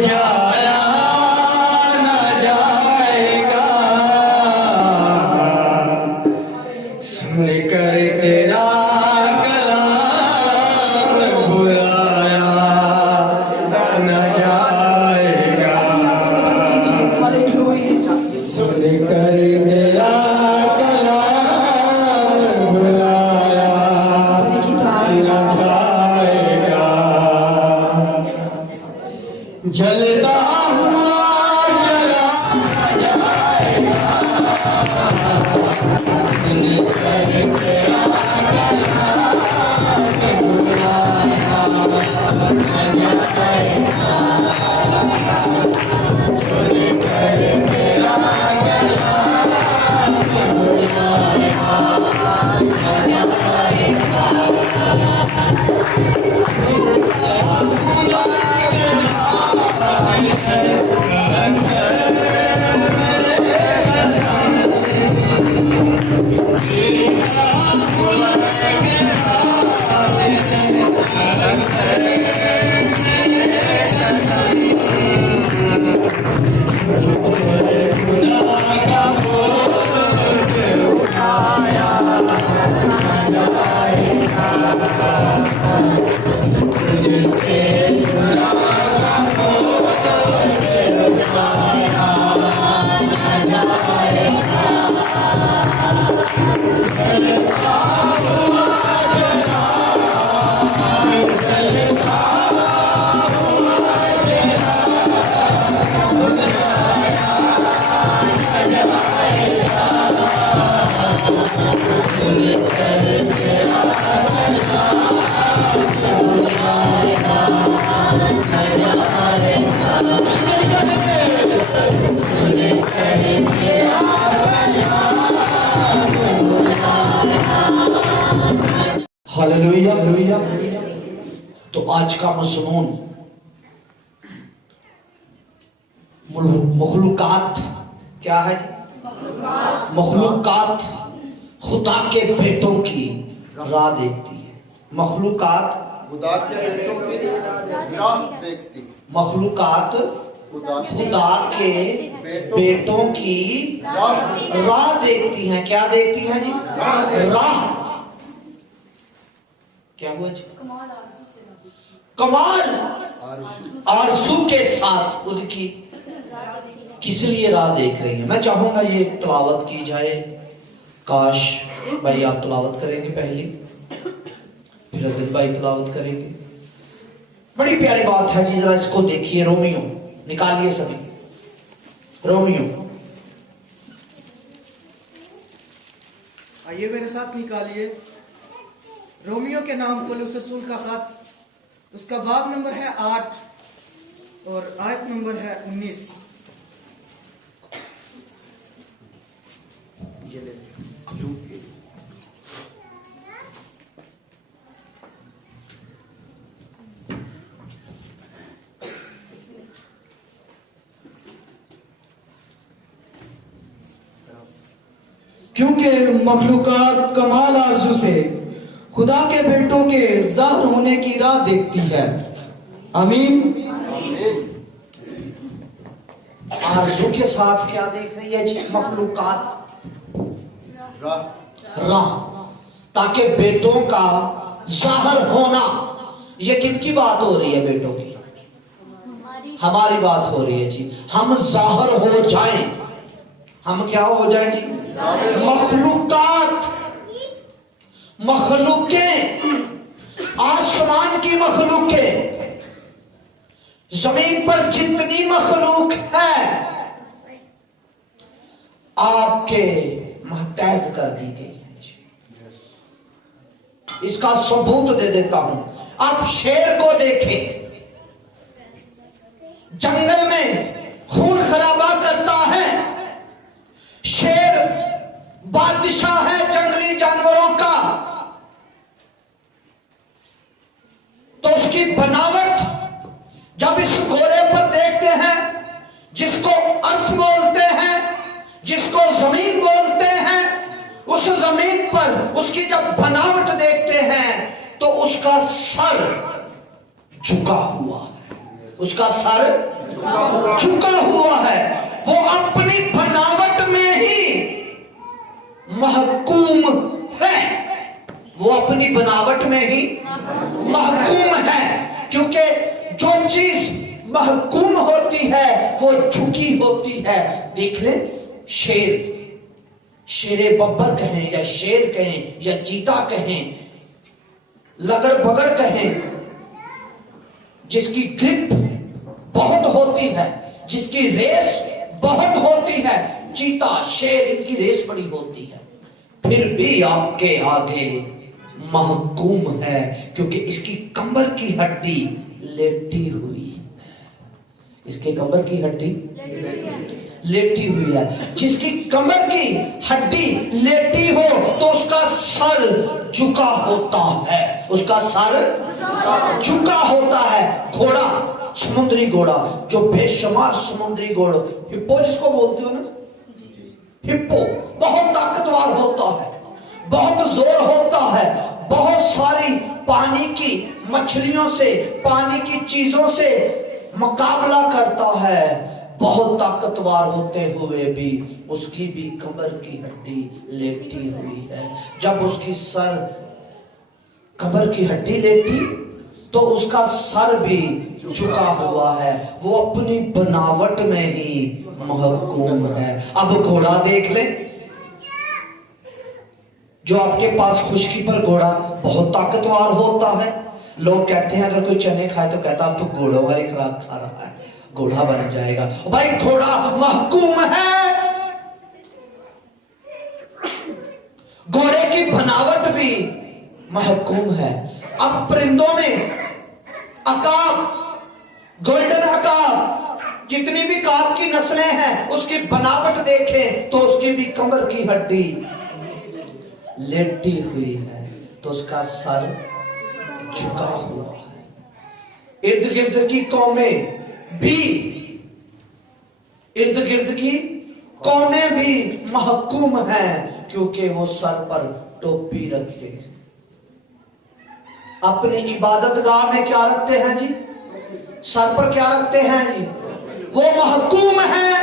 جایا نہ جائے گا سن کر تیرا کلام بلایا نہ جائے گا سن کر تیرا کلام بلایا نہ جائے گا جلتا ہوا جلا جائے گا سن کر تیرا کلام بلایا نہ جائے گا سن کر تیرا کلام بلایا نہ جائے گا ہاللویہ۔ تو آج کا مضمون مخلوقات کیا ہے جی؟ مخلوقات خدا کے بیٹوں کی راہ دیکھتی ہے۔ مخلوقات خدا کے بیٹوں کی راہ دیکھتی ہے۔ مخلوقات خدا کے بیٹوں کی راہ دیکھتی ہیں۔ کیا دیکھتی ہیں جی؟ راہ۔ کیا ہوا جی؟ کمال آرزو کے ساتھ ان کی کس لیے راہ دیکھ رہی ہیں۔ میں چاہوں گا یہ تلاوت کی جائے۔ کاش بھائی آپ تلاوت کریں گے پہلی، پھر عزت بھائی تلاوت کریں گے۔ بڑی پیاری بات ہے جی، ذرا اس کو دیکھیے۔ رومیو نکالیے سبھی، رومیو آئیے میرے ساتھ نکالیے۔ رومیو کے نام پولس رسول کا خط، اس کا باب نمبر ہے 8 اور آیت نمبر ہے 19۔ کیونکہ مخلوقات کمال آرزو سے خدا کے بیٹوں کے ظاہر ہونے کی راہ دیکھتی ہے۔ آمین۔ آرزو کے ساتھ کیا دیکھ رہی ہے جی؟ مخلوقات راہ، تاکہ بیٹوں کا ظاہر ہونا۔ یہ کن کی بات ہو رہی ہے؟ بیٹوں کی، ہماری بات ہو رہی ہے جی۔ ہم ظاہر ہو جائیں۔ ہم کیا ہو جائیں جی؟ مخلوقات، مخلوقیں، آسمان کی مخلوقیں، زمین پر جتنی مخلوق ہے آپ کے ماتحت کر دی گئی ہے جی۔ اس کا ثبوت دے دیتا ہوں۔ آپ شیر کو دیکھیں، جنگل میں خون خرابہ کرتا ہے، شیر بادشاہ ہے جنگلی جانوروں کا، تو اس کی بناوٹ جب اس گھوڑے پر دیکھتے ہیں، جس کو ارتھ بولتے ہیں، جس کو زمین بولتے ہیں، اس زمین پر اس کی جب بناوٹ دیکھتے ہیں تو اس کا سر جھکا ہوا ہے، اس کا سر جھکا ہوا ہے. وہ اپنی بناوٹ میں ہی محکوم ہے. وہ اپنی بناوٹ میں ہی محکوم ہے. کیونکہ جو چیز محکوم ہوتی ہے وہ جھکی ہوتی ہے. دیکھ لیں شیر ببر کہیں یا شیر کہیں یا چیتا کہیں, لگڑ بگڑ کہیں, جس کی گرپ بہت ہوتی ہے, جس کی ریس بہت ہوتی ہے, چیتا شیر ان کی ریس بڑی ہوتی ہے, پھر بھی آپ کے آگے محکوم ہے. کیونکہ اس کی کمر کی ہڈی لیٹی ہوئی ہے. اس کے کمر کی ہڈی لیٹی ہوئی ہے. جس کی کمر کی ہڈی لیٹی ہو تو اس کا سر جھکا ہوتا ہے. اس کا سر جھکا ہوتا ہے. گھوڑا, سمندری گھوڑا, جو بے شمار سمندری گھوڑ, ہپو جس کو بولتے ہو نا, ہپو بہت طاقتور ہوتا ہے, بہت زور ہوتا ہے, بہت ساری پانی کی مچھلیوں سے, پانی کی چیزوں سے مقابلہ کرتا ہے. بہت طاقتور ہوتے ہوئے بھی اس کی بھی کمر کی ہڈی لیٹی ہوئی ہے. جب اس کی سر کمر کی ہڈی لیٹی تو اس کا سر بھی جھکا ہوا ہے. وہ اپنی بناوٹ میں ہی محکوم ہے. اب گھوڑا دیکھ لیں, جو آپ کے پاس خشکی پر گھوڑا بہت طاقتور ہوتا ہے. لوگ کہتے ہیں اگر کوئی چنے کھائے تو کہتا اب تو گھوڑوں والی خوراک کھا رہا ہے, گھوڑا بن جائے گا. بھائی گھوڑا محکوم ہے. گھوڑے کی بناوٹ بھی محکوم ہے. اب پرندوں میں عقاب, گولڈن عقاب, جتنی بھی کاپ کی نسلیں ہیں, اس کی بناوٹ دیکھیں تو اس کی بھی کمر کی ہڈی لیٹی ہوئی ہے, تو اس کا سر جھکا ہوا ہے. ارد گرد کی قومیں بھی, ارد گرد کی قومیں بھی محکوم ہیں, کیونکہ وہ سر پر ٹوپی رکھتے ہیں. اپنی عبادت گاہ میں کیا رکھتے ہیں جی؟ سر پر کیا رکھتے ہیں جی؟ وہ محکوم ہیں.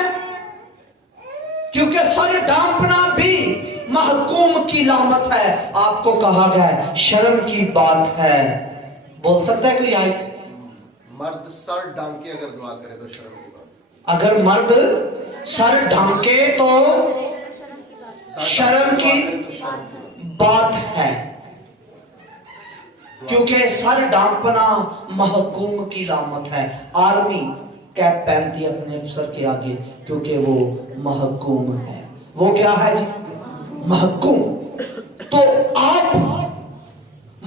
کیونکہ سر ڈھانپنا بھی محکوم کی علامت ہے. آپ کو کہا گیا ہے شرم کی بات ہے. بول سکتا ہے کوئی آیت؟ مرد سر ڈھانکے اگر دعا کرے تو شرم کی بات. اگر مرد سر ڈھانکے تو شرم کی بات ہے. کیونکہ سر ڈھانپنا محکوم کی علامت ہے. آرمی کیپ پہنتی ہے اپنے افسر کے آگے کیونکہ وہ محکوم ہے. وہ کیا ہے جی؟ محکوم. تو آپ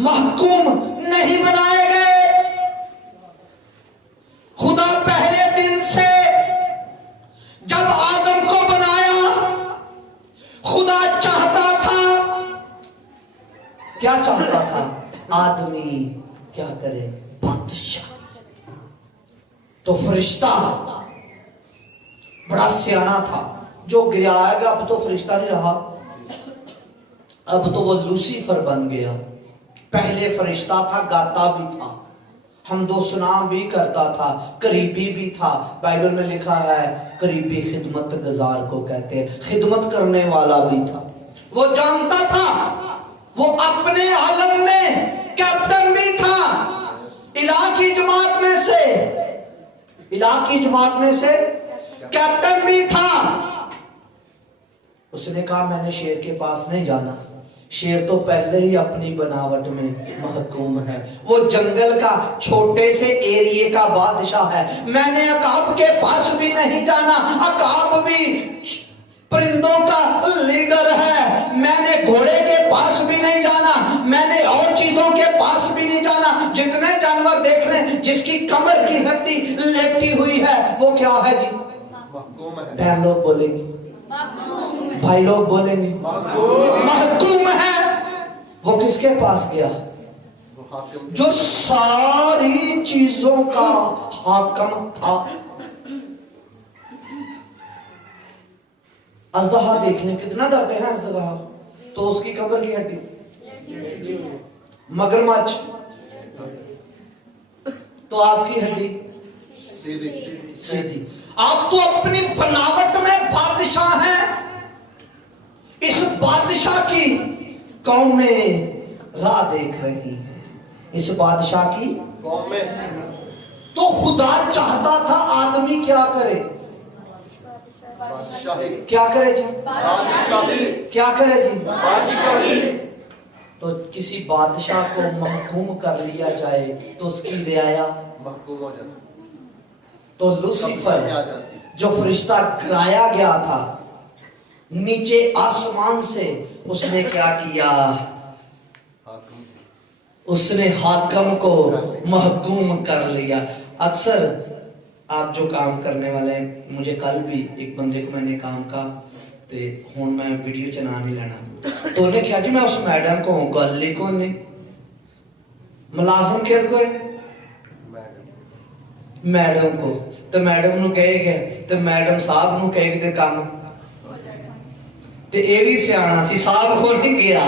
محکوم نہیں بنائے گئے. خدا پہلے دن سے جب آدم کو بنایا, خدا چاہتا تھا, کیا چاہتا تھا؟ آدمی کیا کرے؟ بادشاہ. تو فرشتہ بڑا سیانا تھا, جو گرا آئے گا اب تو فرشتہ نہیں رہا, اب تو وہ لوسیفر بن گیا. پہلے فرشتہ تھا, گاتا بھی تھا, حمد و ثنا بھی کرتا تھا, قریبی بھی تھا. بائبل میں لکھا ہے قریبی خدمت گزار کو کہتے ہیں, خدمت کرنے والا بھی تھا. وہ جانتا تھا, وہ اپنے عالم میں کیپٹن بھی تھا. الہ کی جماعت میں سے, الہ کی جماعت میں سے کیپٹن بھی تھا. اس نے کہا میں نے شیر کے پاس نہیں جانا, شیر تو پہلے ہی اپنی بناوٹ میں محکوم ہے. وہ جنگل کا چھوٹے سے ایریے کا بادشاہ ہے. میں نے عقاب کے پاس بھی نہیں جانا, عقاب بھی پرندوں کا لیڈر ہے. میں نے گھوڑے کے پاس بھی نہیں جانا, میں نے اور چیزوں کے پاس بھی نہیں جانا. جتنے جانور دیکھ لیں جس کی کمر کی ہڈی لیٹی ہوئی ہے وہ کیا ہے جی؟ محکوم ہے. بہن لوگ بولیں گے, بھائی لوگ بولیں گے محکوم ہے. وہ کس کے پاس گیا؟ جو ساری چیزوں کا حاکم تھا. اژدہا دیکھ لیں, کتنا ڈرتے ہیں اژدہا, تو اس کی کمر کی ہڈی. مگرمچھ تو آپ کی ہڈی सीधी सीधी। आप तो अपनी बनावट में बादशाह हैं। इस बादशाह की कौमें राह देख रही हैं। इस बादशाह की कौम में तो खुदा चाहता था आदमी क्या करे? बादशाही क्या करे जी? बादशाही क्या करे जी? बादशाही तो किसी बादशाह को महकूम कर लिया जाए तो उसकी रियाया महकूम हो जाता तो कब्जे में आ लूसीफर जाती जो फरिश्ता गिराया गया था नीचे आसमान से, उसने क्या किया? हाकिम उसने हाकम को महकूम कर लिया। अक्सर आप जो काम करने वाले हैं, मुझे कल भी एक बंदे को मैंने काम का ते हुण मैं वीडियो चला नहीं लेना तो उन्हें क्या जी मैं उस मैडम को गल ही को नहीं मुलाजिम के को मैडम मैडम को तो मैडम नु कहेगा तो मैडम साहब नु कहेगी ते काम ते ये भी सियाना सी, साहब को नहीं गया,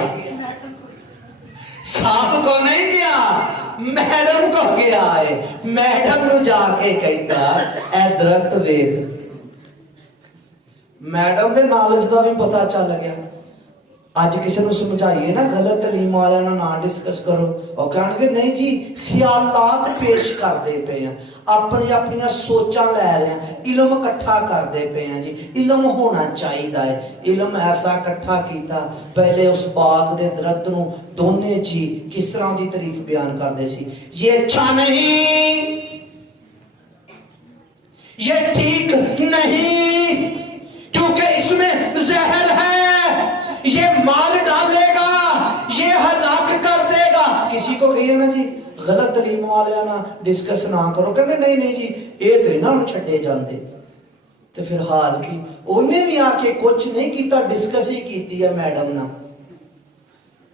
साहब को नहीं गया, मैडम को गया है। मैडम नु जाके कहता ए दरख्त वेख। मैडम दे नॉलेज का भी पता चल गया। आज किसी को समझाइए ना गलत तलीम वाले ना डिस्कस करो और कहेंगे नहीं जी ख्यालात पेश करते पे हैं, अपनी अपनी सोचा ले रहे हैं, इल्म इकट्ठा करते पे हैं जी। इल्म होना चाहिए है। इल्म ऐसा इकट्ठा किया पहले उस बाग दे दरख्त नु दोने जी किस तरह की तारीफ बयान करते सी। ये अच्छा नहीं, ये ठीक नहीं, क्योंकि इसमें जहर है, ये मार डालेगा, ये हलाक कर देगा। किसी को कहिए ना जी गलत तलीम वाले ना डिस्कस ना करो, कहते नहीं नहीं जी ये तो ना उन्हें छड्डे जाते। तो फिर हाल की उन्हें भी आके कुछ नहीं किया, डिस्कस ही की है मैडम ना,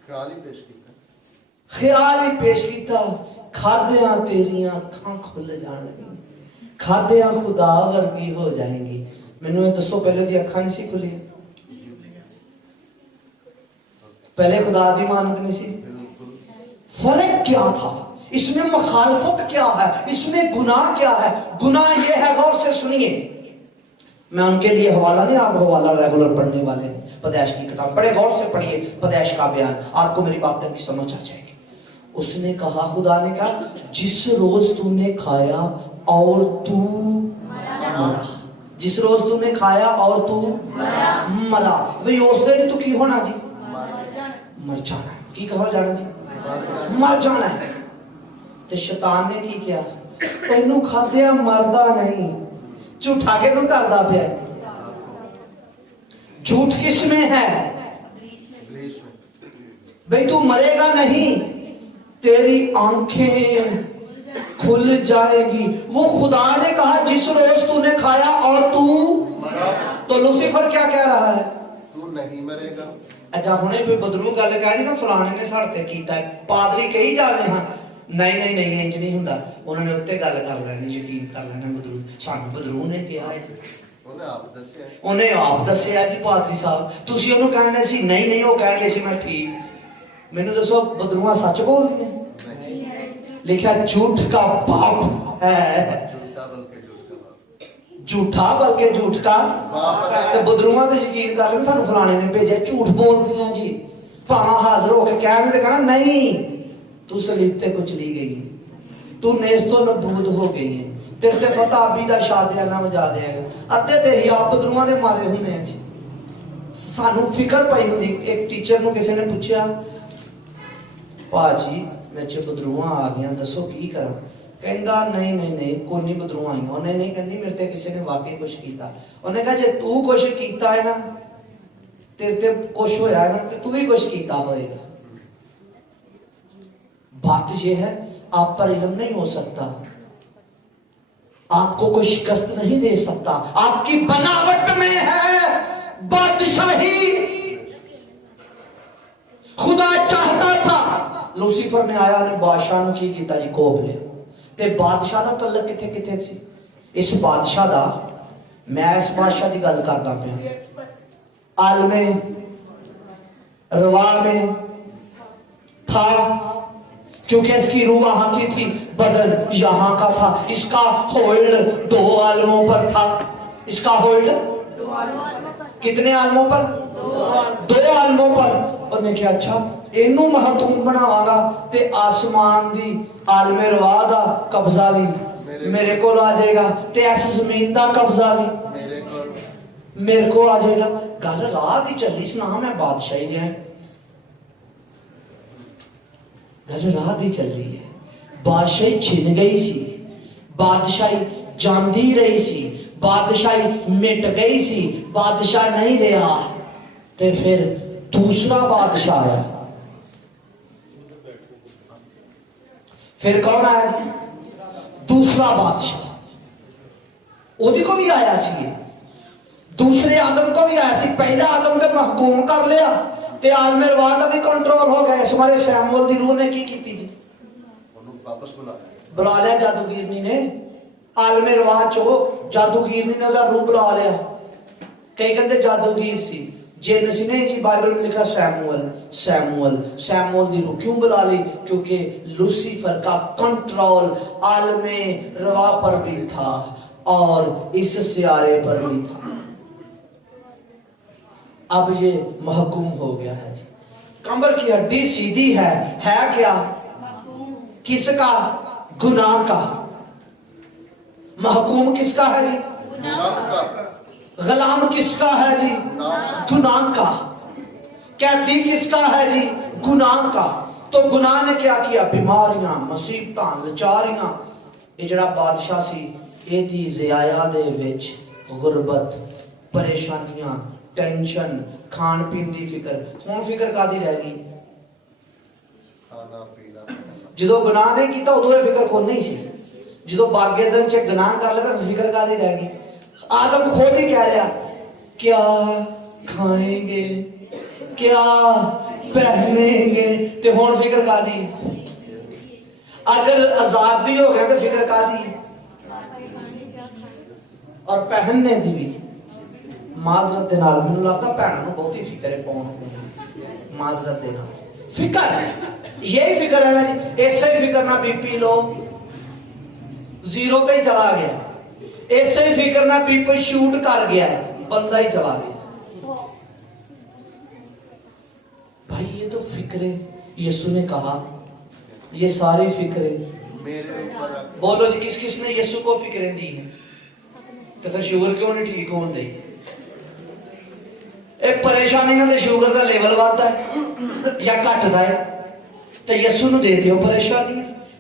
ख्याल ही पेश किया ख्याल ही पेश किया। खादियां तेरियां अखां खुल जाएंगी, खादियां खुदा वर्गी हो जाएंगी। मैनू ये दसो पहले दी अखां नहीं सी खुली, पहले खुदा दी मानत नहीं सी। बिल्कुल फर्क क्या था? इसमें मुखालफत क्या है? इसमें गुनाह क्या है? गुनाह ये है, गौर से सुनिए, मैं उनके लिए हवाला नहीं, आप हवाला रेगुलर पढ़ने वाले हैं। पैदाइश की किताब पढ़े, गौर से पढ़िए पैदाइश का बयान, आपको मेरी बातें की समझ आ जाएगी। उसने कहा, खुदा ने कहा जिस रोज तूने खाया और तू मरा, जिस रोज तूने खाया और तू मरा, वही उस दिन तू की होना जी? मर जाना है। की कहो जाना जी? मर जाना है। तो शैतान ने की किया? तेनू खादिया मरदा नहीं, झूठा के तू करदा पिया। झूठ किस में है? इब्लीस में भाई तू मरेगा नहीं, तेरी आंखें खुल जाएगी। वो खुदा ने कहा जिस रोज तूने खाया और तू मरा, तो लूसीफर क्या कह रहा है? तू नहीं मरेगा। अच्छा हुणे कोई बदरू गल कह जी ना फलाने ने साडे ते कीता है, पादरी कही जावे हां नहीं नहीं नहीं इंज नहीं हुंदा, उन्होंने उत्ते गल कर लेनी, यकीन कर लेना बदरू सानू बदरू ने कहा है जी, ਉਹਨੇ ਆਪ ਦੱਸਿਆ उन्हें आप दसिया जी पादरी साहब, तुसी ਉਹਨੂੰ कहने सी नहीं नहीं वो कह गए सी मैं ठीक। मैनू दसो बदरूआं सच बोलदी हैं? लिखा झूठ का बाप है, ਝੂਠਾ ਬਲਕਿ ਝੂਠ का बाप झूठा बल्कि झूठ का बाप है। ਤੇ ਬਦਰੂਆਂ ਤੇ ਯਕੀਨ ਕਰ ਲੈਂਦੇ ਸਾਨੂੰ ਫਲਾਣੇ ਨੇ ਭੇਜਿਆ, ਝੂਠ ਬੋਲਦੀਆਂ ਜੀ। ਭਾਵੇਂ ਹਾਜ਼ਰ ਹੋ ਕੇ ਕਹਿਣ ਤੇ ਕਹਣਾ ਨਹੀਂ ਤੂੰ ਸਲੀਬ ਤੇ ਕੁਚਲੀ ਗਈ ਹੈ, ਤੂੰ ਨੇਸ ਤੋਂ ਨਬੂਦ ਹੋ ਗਈ ਹੈ, ਤੇਰੇ ਤੇ ਫਤਾਬੀ ਦਾ ਸ਼ਾਦਿਆਨਾ ਵਜਾ ਦੇਗਾ। ਅੱਧੇ ਤੇ ਹੀ ਆਪ ਬਦਰੂਆਂ ਦੇ ਮਾਰੇ ਹੁੰਦੇ ਆ ਜੀ। ਸਾਨੂੰ ਫਿਕਰ ਪਈ ਹੁੰਦੀ। ਇੱਕ ਟੀਚਰ ਨੂੰ ਕਿਸੇ ਨੇ ਪੁੱਛਿਆ, ਭਾਜੀ ਮੇਰੇ ਚ ਬਦਰੂਆਂ ਆ ਗਈਆਂ, ਦੱਸੋ ਕੀ ਕਰਾਂ? ਕਹਿੰਦਾ ਨਹੀਂ ਨਹੀਂ ਨਹੀਂ ਕੋਈ ਨਹੀਂ ਬਦਰੂਆਂ ਆਈਆਂ। ਉਹਨੇ ਨਹੀਂ ਕਹਿੰਦੀ ਮੇਰੇ ਤੇ ਕਿਸੇ ਨੇ ਵਾਕਈ ਕੁਛ ਕੀਤਾ। ਉਹਨੇ ਕਹਾ ਜੇ ਤੂੰ ਕੁਛ ਕੀਤਾ ਹੈ ਨਾ, तेरे ते कुछ होया है ना, तो तू भी कुछ कीता होएगा। बात ये है आप पर इल्म नहीं हो सकता, आपको कोई शिकस्त नहीं दे सकता, आपकी बनावट में है बादशाही। खुदा चाहता था, लूसीफर ने आया ने बादशाह ने की कीता जी कोप लिया। ते बादशाह दा तल्लक किथे किथे सी? इस बादशाह दा, मैं इस बादशाह दी गल करदा पिया, आल में रवा में था, क्योंकि इसकी रूह वहां की थी, बदन यहाँ का था। इसका होल्ड 2 आलमों पर था। इसका होल्ड कितने आलमों पर? 2 आलमों पर। उन्हें क्या, अच्छा इनू महकूम बनावांगा ते आसमान दी आलमे रवा दा कब्जा भी मेरे को आ जाएगा, ते ऐसी जमीन दा कब्जा भी मेरे को आ जाएगा। गल राह दी चली सुना मैं बादशाही दिया, गल राह दी चल रही है। बादशाही छिन गई सी, बादशाही जांदी रही सी, बादशाही मिट गई सी, बादशाह नहीं रहा। ते फिर दूसरा बादशाह आया। फिर कौन आया? दूसरा बादशाह। ओदी को भी आया सी, दूसरे आदम को भी आया सी। पहला आदम के महकूम कर लिया ते आलमे रवा का भी कंट्रोल हो गया। इस बारे सैमुअल दी रूह ने की कीती जी? वापस बुला लिया जादूगीरनी ने। आलमे रवा चो जादूगीरनी ने ओदा रूह बुला लिया। कई कहते जादूगीर सी, जिन सी नहीं जी। बाइबल में लिखा सैमुअल सैमुअल। सैमुअल दी रूह क्यों बुला ली? क्योंकि लूसीफर का कंट्रोल आलमे रवा पर भी था और इस सियारे पर भी था। अब ये महकूम हो गया है जी। कमर की हड्डी सीधी है क्या? किसका? गुनाह का। महकूम किसका है जी? गुलाम किसका है जी? गुनाह का। कैदी किसका है जी? गुनाह का। तो गुनाह ने क्या किया? बीमारियां, मुसीबतां, लाचारियां। ये जड़ा बादशाह सी, एदी रियाया दे विच गुरबत, परेशानियां, टेंशन, खान पीन दी फिक्र। हुण फिक्र कादी रह गई? खाना पीना जदों गुनाह नहीं कीता उदों ये फिक्र कोई नहीं सी। जदों बागे दिन च गुनाह कर लेता फिक्र कादी रह गई? आदम खुद ही कह रहा, क्या खाएंगे, क्या पहनेंगे, ते हुण फिक्र कादी? अगर आजाद भी हो गया तो फिक्र कादी? और पहनने दी भी माजरत दे नाल मैनूं लगदा भैणां नूं बहुती फिक्र है पाउण दी। माजरत दे नाल फिक्र है, यही फिक्र है ना जी। ऐसे ही फिक्र ना बीपी लो जीरो ते ही चला गया। ऐसे ही फिक्र ना बीपी शूट कर गया, बंदा ही चला गया। भाई ये तो फिक्रे, यीशु ने कहा ये सारी फिक्रे मेरे ऊपर। बोलो जी, किस किस ने यीशु को फिक्रें दी है? तो फिर शुगर क्यों नहीं ठीक होने दी? एक परेशानी ना दे शुगर का लेवल बढ़ता है या घटता है तो यीशु नूं दे दियो परेशानी।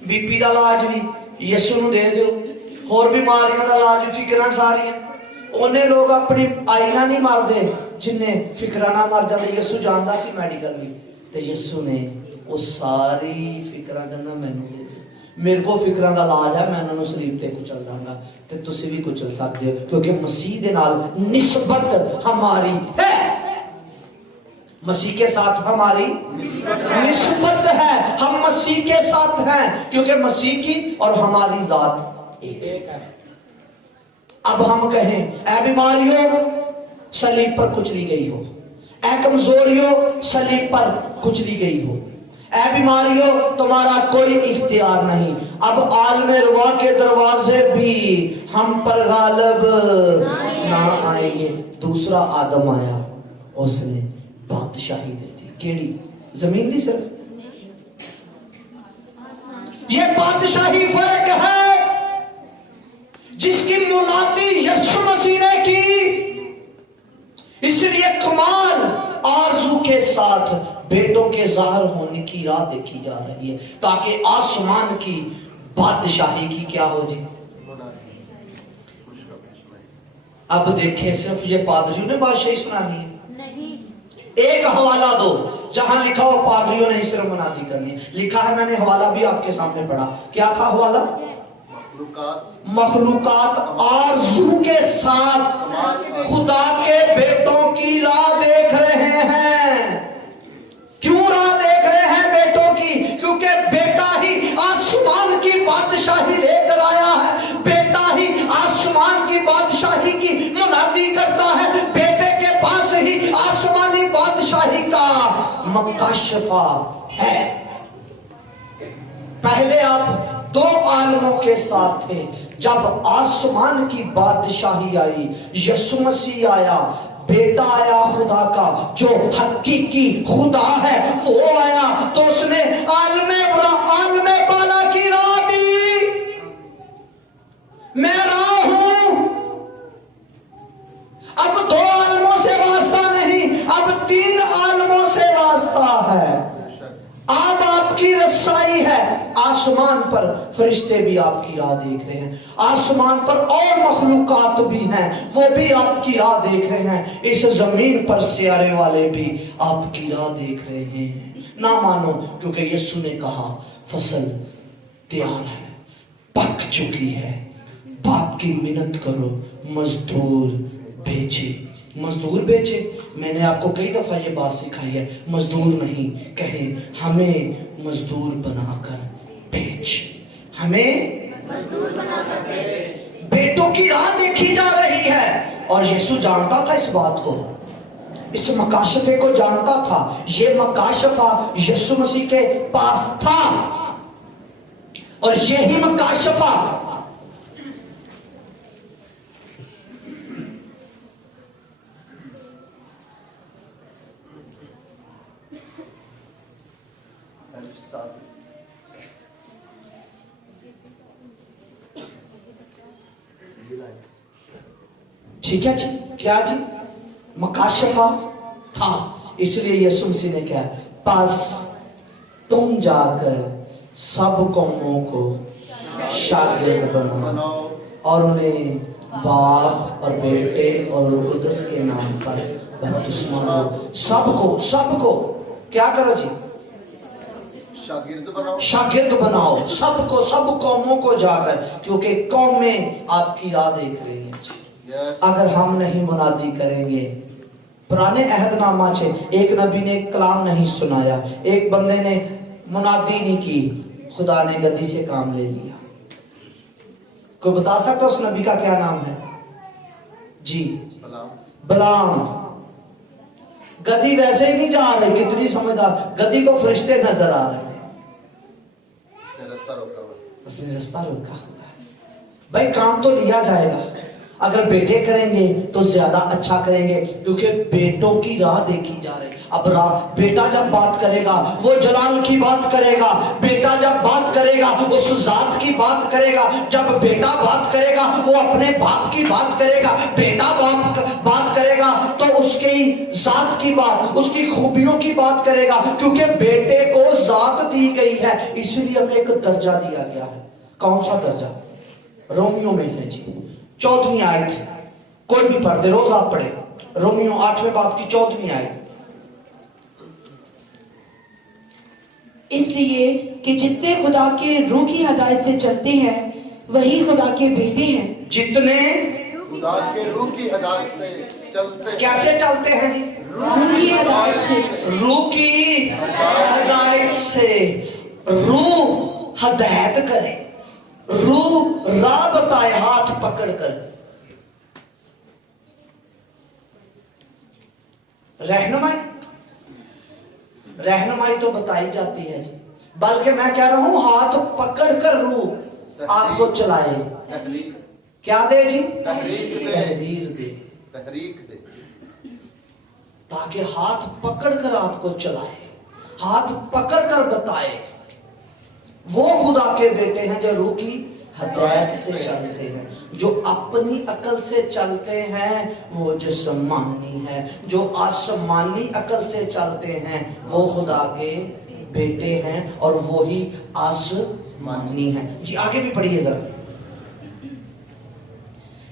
बीपी का इलाज भी यीशु नूं दे दियो, होर बीमारियों का इलाज भी फिक्रां सारियां। उन्हें लोग अपनी आईना नहीं मारते जिन्हें फिक्रा ना मर जाते। यीशु जानता सी मेडिकल भी, तो यीशु ने वो सारी फिक्रां कहना मैनूं दे दियो। मेरे को फिक्रां का इलाज है, मैं उन्होंने सलीब ते कुचल दांगा ते तुसी भी कुचल सकते हो, क्योंकि मसीह दे नाल निस्बत हमारी है। मसीह के साथ हमारी निस्बत है, हम मसीह के साथ हैं, क्योंकि मसीह की और हमारी जात एक है। अब हम कहें ऐ बीमारियों सलीब पर कुचली गई हो, ऐ कमजोरियों सलीब पर कुचली गई हो, ऐ बीमारियों तुम्हारा कोई इख्तियार नहीं। अब आलमे रुआ के दरवाजे भी हम पर गालिब ना आएंगे। दूसरा आदम आया, उसने बादशाही दे दी। केड़ी? जमीन दी सिर्फ। ये बादशाही फर्क है जिसकी मुनादी यीशु मसीह ने की। इसलिए कमाल आरज़ू के साथ बेटों के ज़ाहिर होने की राह देखी जा रही है, ताकि आसमान की बादशाही की क्या हो जी। अब देखें, सिर्फ ये पादरियों ने बादशाही सुनानी है? नहीं। एक हवाला दो जहां लिखा हो पादरियों ने सिर्फ मुनादी करनी है। लिखा है, मैंने हवाला भी आपके सामने पढ़ा। क्या था हवाला? मखलूकात आरज़ू के साथ खुदा के बेटों की राह देख रहे हैं। क्यों राह देख रहे हैं बेटों की? क्योंकि बेटा ही आसमान की बादशाही लेकर आया है। बेटा ही आसमान की बादशाही की मुनादी करता है। बेटे के पास ही आसमानी बादशाही का मकाशफा है। पहले आप 2 आलमों के साथ थे, जब आसमान की बादशाही आई, यीशु मसीह आया, बेटा आया खुदा का, जो हकीकी खुदा है वो आया, तो उसने आलमे बाला की राह दी। मैं राह हूं। अब 2 आलमों से वास्ता नहीं, अब 3 आलमों से वास्ता है। अब आपकी रसाई है। आसमान पर फरिश्ते भी आपकी राह देख रहे हैं, आसमान पर और मखलूकात भी हैं, वो भी आपकी राह देख रहे हैं। इस जमीन पर सियारे वाले भी आपकी राह देख रहे हैं। ना मानो, क्योंकि यीशु ने कहा फसल तैयार है, पक चुकी है, बाप की मिन्नत करो, मजदूर बेचे। मजदूर बेचे। मैंने आपको कई दफा ये बात सिखाई है, मजदूर नहीं कहें, हमें मजदूर बनाकर बेच, हमें मजदूर बनाकर बेच। बेटों की राह देखी जा रही है, और यीशु जानता था इस बात को, इस मकाशफे को जानता था। ये मकाशफा यीशु मसीह के पास था, और यही मकाशफा ठीक है जी, क्या जी, मकाशफा था। इसलिए यीशु मसीह ने क्या, पास तुम जाकर सब कौमों को शागिर्द बनाओ और उन्हें बाप और बेटे और रूह कुदस के नाम पर बपतिस्मा दो। सबको क्या करो जी, शागिर्द बनाओ सबको, सब कौमों को जाकर, क्योंकि कौमें आपकी राह देख रही हैं। अगर हम नहीं मुनादी करेंगे, पुराने अहदनामा से एक नबी ने कलाम नहीं सुनाया, एक बंदे ने मुनादी नहीं की, खुदा ने गद्दी से काम ले लिया। कोई बता सकता उस नबी का क्या नाम है जी? बलाम। गद्दी वैसे ही नहीं जा रहे, कितनी समझदार, गद्दी को फरिश्ते नजर आ रहे हैं, उसने रास्ता रोका हुआ है। भाई काम तो लिया जाएगा, अगर बेटे करेंगे तो ज्यादा अच्छा करेंगे, क्योंकि बेटों की राह देखी जा रही है। अब बेटा जब बात करेगा वो जलाल की बात करेगा, बेटा जब बात करेगा उस जात की बात करेगा, जब बेटा बात करेगा वो अपने बाप की बात करेगा, बेटा बात करेगा तो उसकी जात की बात, उसकी खूबियों की बात करेगा, क्योंकि बेटे को जात दी गई है। इसलिए हमें एक दर्जा दिया गया है। कौन सा दर्जा? रोमियो में है जी, 14वीं आयत, कोई भी पढ़ दे, रोज आप पढ़े, रोमियो 8वें बाब की 14वीं आयत। इसलिए कि जितने खुदा के रूह की हदायत से चलते हैं वही खुदा के बेटे हैं। जितने खुदा के रूह की हदायत से चलते, कैसे चलते हैं जी? रूह की हदायत से। रूह की हदायत से। रूह हदायत करे, रूह राह बताए हाथ पकड़कर। रहनुमाई तो बताई जाती है जी, बल्कि मैं कह रहा हूं हाथ पकड़कर रूह आपको चलाए। क्या दे जी? तहरीर दे, ताकि हाथ पकड़कर आपको चलाए, हाथ पकड़कर बताए। वो खुदा के बेटे हैं जो रूह की हदायत से चलते हैं। जो अपनी अकल से चलते हैं वो जिस्मानी है, जो आसमानी अकल से चलते हैं वो खुदा के बेटे हैं, और वो ही आसमानी है। जी आगे भी पढ़िए जरा।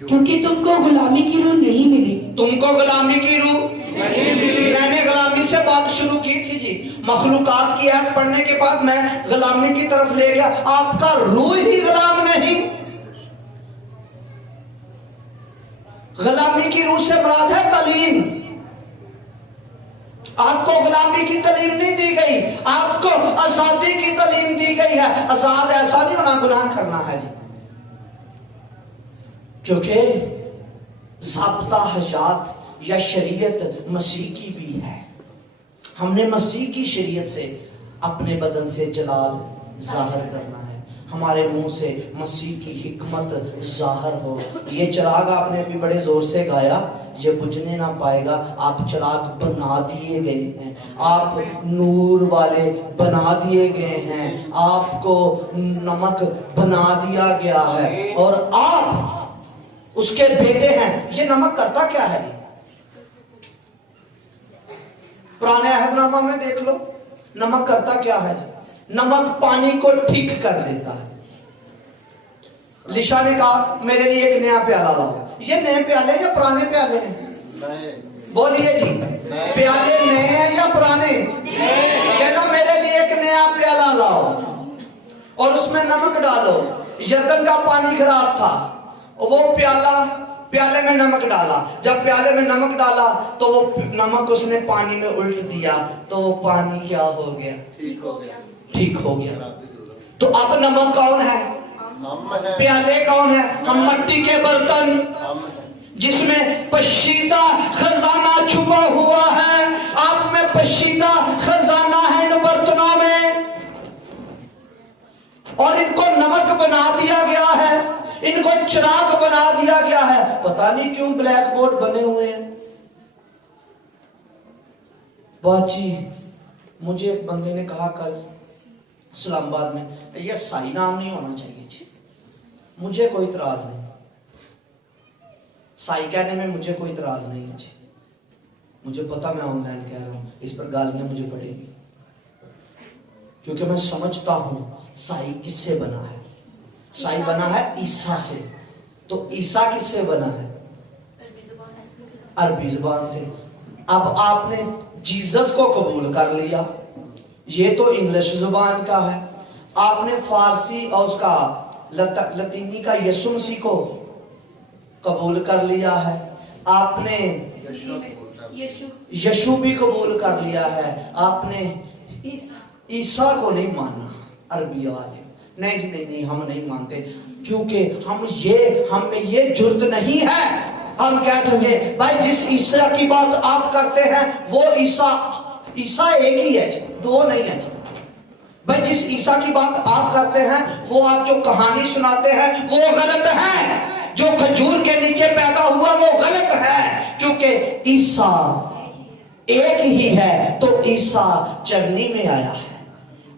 क्योंकि तुमको गुलामी की रूह नहीं मिली। तुमको गुलामी की रूह नहीं मिली। मैंने गुलामी से बात शुरू की थी जी, मखलूकात की आयत पढ़ने के बाद मैं गुलामी की तरफ ले गया। आपका रूह ही गुलाम नहीं। गुलामी की रूह से मुराद है तालीम। आपको गुलामी की तालीम नहीं दी गई, आपको आजादी की तालीम दी गई है। आजाद ऐसा नहीं होना गुनाह करना है जी, क्योंकि ज़ाब्ता हयात या शरीयत मसीह की भी है। हमने मसीह की शरीयत से अपने बदन से जलाल ظاہر کرنا ہے, ہمارے منہ سے مسیح کی حکمت ظاہر ہو. یہ چراغ آپ نے ابھی بڑے زور سے گایا, یہ بجھنے نہ پائے گا. آپ چراغ بنا دیے گئے ہیں, آپ نور والے بنا دیے گئے ہیں, آپ کو نمک بنا دیا گیا ہے, اور آپ اس کے بیٹے ہیں. یہ نمک کرتا کیا ہے جی؟ پرانے عہد نامہ میں دیکھ لو, نمک کرتا کیا ہے جی؟ نمک پانی کو ٹھیک کر دیتا ہے. لشا نے کہا میرے لیے ایک نیا پیالہ لاؤ. یہ نئے پیالے یا پرانے پیالے ہیں؟ بولیے جی, پیالے نئے ہیں یا پرانے؟ کہتا میرے لیے ایک نیا پیالہ لاؤ اور اس میں نمک ڈالو. یردن کا پانی خراب تھا, وہ پیالے میں نمک ڈالا. جب پیالے میں نمک ڈالا تو وہ نمک اس نے پانی میں الٹ دیا, تو وہ پانی کیا ہو گیا؟ ٹھیک ہو گیا. تو اب نمک کون ہے؟ پیالے کون ہے؟ ہم مٹی کے برتن جس میں پشیدہ خزانہ چھپا ہوا ہے. آپ میں پشیدہ خزانہ ہے ان برتنوں میں, اور ان کو نمک بنا دیا گیا ہے, ان کو چراغ بنا دیا گیا ہے. پتہ نہیں کیوں بلیک بورڈ بنے ہوئے ہیں. باجی مجھے ایک بندے نے کہا کل اسلام آباد میں, یہ سائی نام نہیں ہونا چاہیے جی. مجھے کوئی اعتراض نہیں, سائی کہنے میں مجھے کوئی اعتراض نہیں ہے جی. مجھے پتا میں آن لائن کہہ رہا ہوں, اس پر گالیاں مجھے پڑیں گی, کیونکہ میں سمجھتا ہوں سائی کس سے بنا ہے. سائی بنا ہے عیسیٰ سے. تو عیسیٰ کس سے بنا ہے؟ عربی زبان سے. اب آپ نے جیزس کو قبول کر لیا, یہ تو انگلش زبان کا ہے. آپ نے فارسی اور اس کا لطینی کا یسوع مسیح کو قبول کر لیا ہے. آپ نے یشوع بھی قبول کر لیا ہے. آپ نے عیسیٰ کو نہیں مانا. عربی والے نہیں جی, نہیں ہم نہیں مانتے, کیونکہ ہم میں یہ جرت نہیں ہے. ہم کہہ سکے بھائی جس عیسیٰ کی بات آپ کرتے ہیں وہ عیسیٰ ایک ہی ہے جی, دو نہیں ہے جی. بھائی جس عیسیٰ کی بات آپ کرتے ہیں, وہ آپ جو کہانی سناتے ہیں وہ غلط ہے. جو کھجور کے نیچے پیدا ہوا وہ غلط ہے, کیونکہ عیسیٰ ایک ہی ہے. تو عیسیٰ چرنی میں آیا ہے,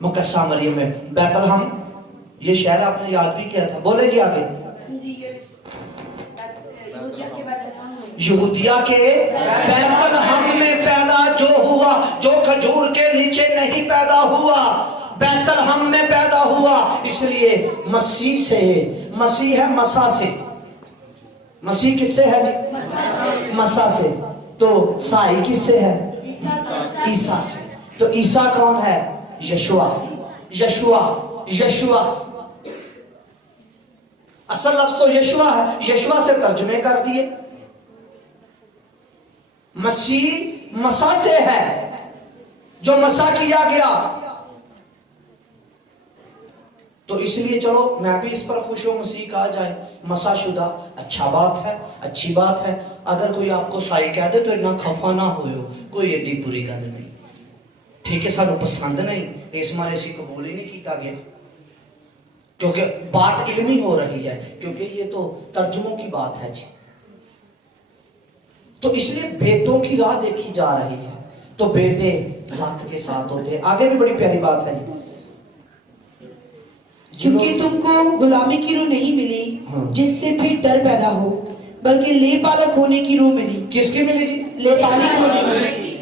مقدسہ مریم میں. بیت لحم یہ شہر آپ نے یاد بھی کیا تھا, بولے جی آگے. یہودیہ کے بیت لحم میں پیدا جو ہوا, جو کھجور کے نیچے نہیں پیدا ہوا, بیت لحم میں پیدا ہوا. اس لیے مسیح سے, مسیح ہے مسا سے. مسیح کس سے ہے جی؟ مسا سے. تو سائی کس سے ہے؟ عیسیٰ سے. تو عیسیٰ کون ہے؟ یشوع. یشوع اصل لفظ تو یشوع ہے, یشوع سے ترجمے کر دیے. مسیح مسا سے ہے, جو مسا کیا گیا. تو اس لیے چلو میں بھی اس پر خوش ہوں, مسیح کہا جائے, مسا شدہ. اچھا بات ہے, اچھی بات ہے. اگر کوئی آپ کو سائی کہہ دے تو اتنا خفا نہ ہوئے, کوئی ایڈی بری گل نہیں. ٹھیک ہے, سانو پسند نہیں, اس مارے اسی قبول ہی نہیں کیتا گیا, کیونکہ بات علمی ہو رہی ہے, کیونکہ یہ تو ترجموں کی بات ہے جی. تو اس لیے بیٹوں کی راہ دیکھی جا رہی ہے. تو بیٹے ذات کے ساتھ ہوتے ہیں. آگے بھی بڑی پیاری بات ہے جی. کیونکہ تم کو غلامی کی روح نہیں ملی جس سے پھر ڈر پیدا ہو, بلکہ لے پالک ہونے کی روح ملی. کس کی ملی جی؟ لے پالک ہونے کی.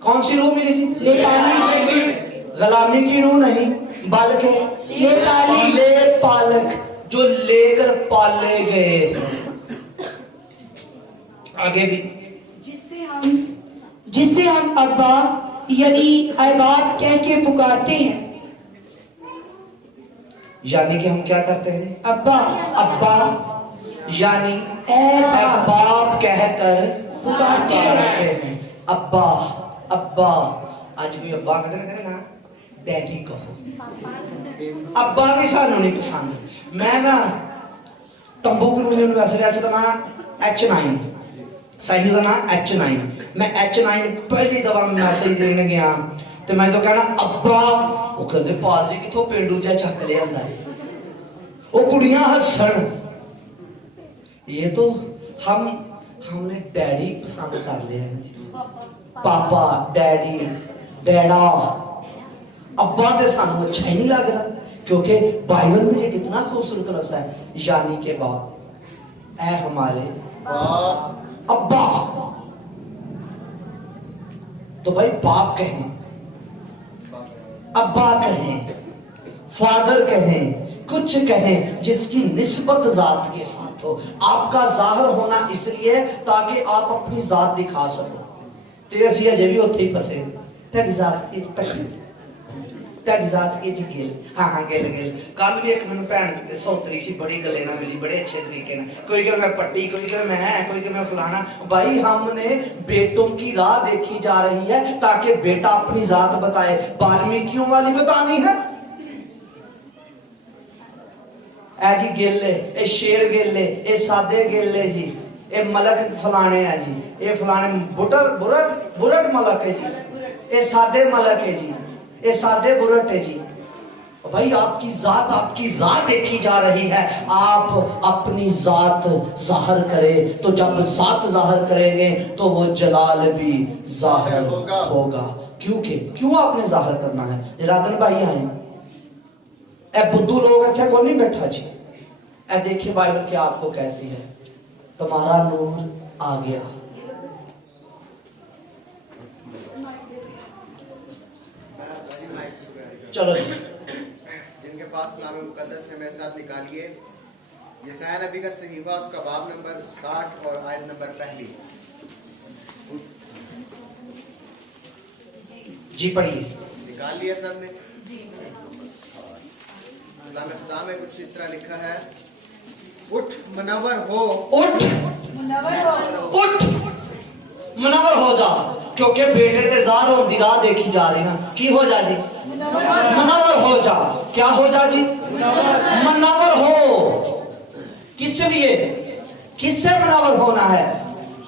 کون سی روح ملی جی؟ لے پالک. غلامی کی روح نہیں, بلکہ لے پالک, جو لے کر پالے گئے. آگے بھی جس سے ہم ابا یعنی احباب کہہ کے پکارتے ہیں. یعنی کہ ہم کیا کرتے ہیں؟ ابا. ابا یعنی احباب کہہ کر پکارتے ہیں. ابا ابا. آج کوئی ابا کہتے نا, ڈیڈی کہو. ابا کی سانو نہیں پسند. میں نا تمبو گرو یونیورسٹی کا نام H9, صحیح کا نام H9. میں H9 پہلی دفعہ میسج دینے گیا ਤੇ ਮੈਂ ਤਾਂ ਕਹਿਣਾ ਅੱਬਾ, ਉਹ ਕਹਿੰਦੇ ਪਾਦਰੀ ਕਿਥੋਂ ਪੇਂਡੂ ਜਿਹਾ ਚੱਕ ਲਿਆਂਦਾ ਹੈ। वो कुड़ियां हसन, ये तो हमने डैडी पसंद कर लिया है जी, पापा डैडी डैडा, अब्बा तो सानू अच्छा ही नहीं लगता, क्योंकि बाइबल में ये कितना खूबसूरत लफ्ज है, यानी के बाप, ऐ हमारे अब्बा। तो भाई बाप कहें, अब्बा कहें, फादर कहें, कुछ कहें, जिसकी निस्बत जात के साथ हो। आपका जाहिर होना इसलिए है ताकि आप अपनी जात दिखा सको। ते असी अजे भी उत्थे ही फसे, तेरी जात की पट्टी, तेरी जात की जी गिल, हाँ हाँ गिल गिल। कल भी एक मैंने भैन सौतरी सी बड़ी गले ना मिली, बड़े अच्छे तरीके ना, कोई कहे मैं पट्टी, कोई कहे मैं, कोई कहे मैं फलाना। भाई हमने बेटों की राह देखी जा रही है ताकि बेटा अपनी जात बताए। वाल्मीकियों वाली बतानी है, ए जी गेले, ए शेर गेले, ए सादे गेले जी, ए मलक फलाने है जी, ए फलाने बुरट मलक है जी, ए सादे मलक है जी, ए सादे बुरट है जी। भाई आपकी जात, आपकी राह देखी जा रही है। आप अपनी जात जाहिर करें, तो जब जात जाहिर करेंगे तो वो जलाल भी जाहिर होगा। क्यों आपने जाहिर करना है? राधन भाई आए, ए बुद्धू लोग इतने कौन नहीं बैठा जी। ए देखिए बाइबल क्या आपको कहती है, तुम्हारा नूर आ गया। चलो जी, जिनके पास कलाम मुकद्दस है मेरे साथ निकालिए यशायाह नबी का सहीफा, उसका बाब नंबर 60 और आयत नंबर 1। जी पढ़िए। निकाल लिया सबने? कलाम खुदा में कुछ इस तरह लिखा है, उठ मुनव्वर हो, उठ मुनव्वर हो जा, क्योंकि बेटे ते ज़ाहिर होने की राह देखी जा रही ना। की हो जा जी? मुनव्वर हो जा। क्या हो जा जी? मुनव्वर हो। किस लिए, किससे मुनव्वर होना है?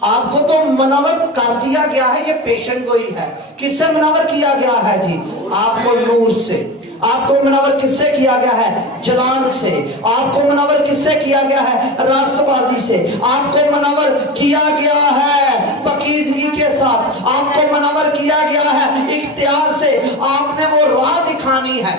आपको तो मुनव्वर कर दिया गया है, ये पेशेंट को ही है। किससे मुनव्वर किया गया है जी? आपको नूर से। आपको मुनव्वर किससे किया गया है? जलाल से। आपको मुनव्वर किससे किया गया है? रास्तबाजी से। आपको मुनव्वर किया गया है पकीजगी के साथ। आपको मुनव्वर किया गया है इख्तियार से। आपने वो राह दिखानी है।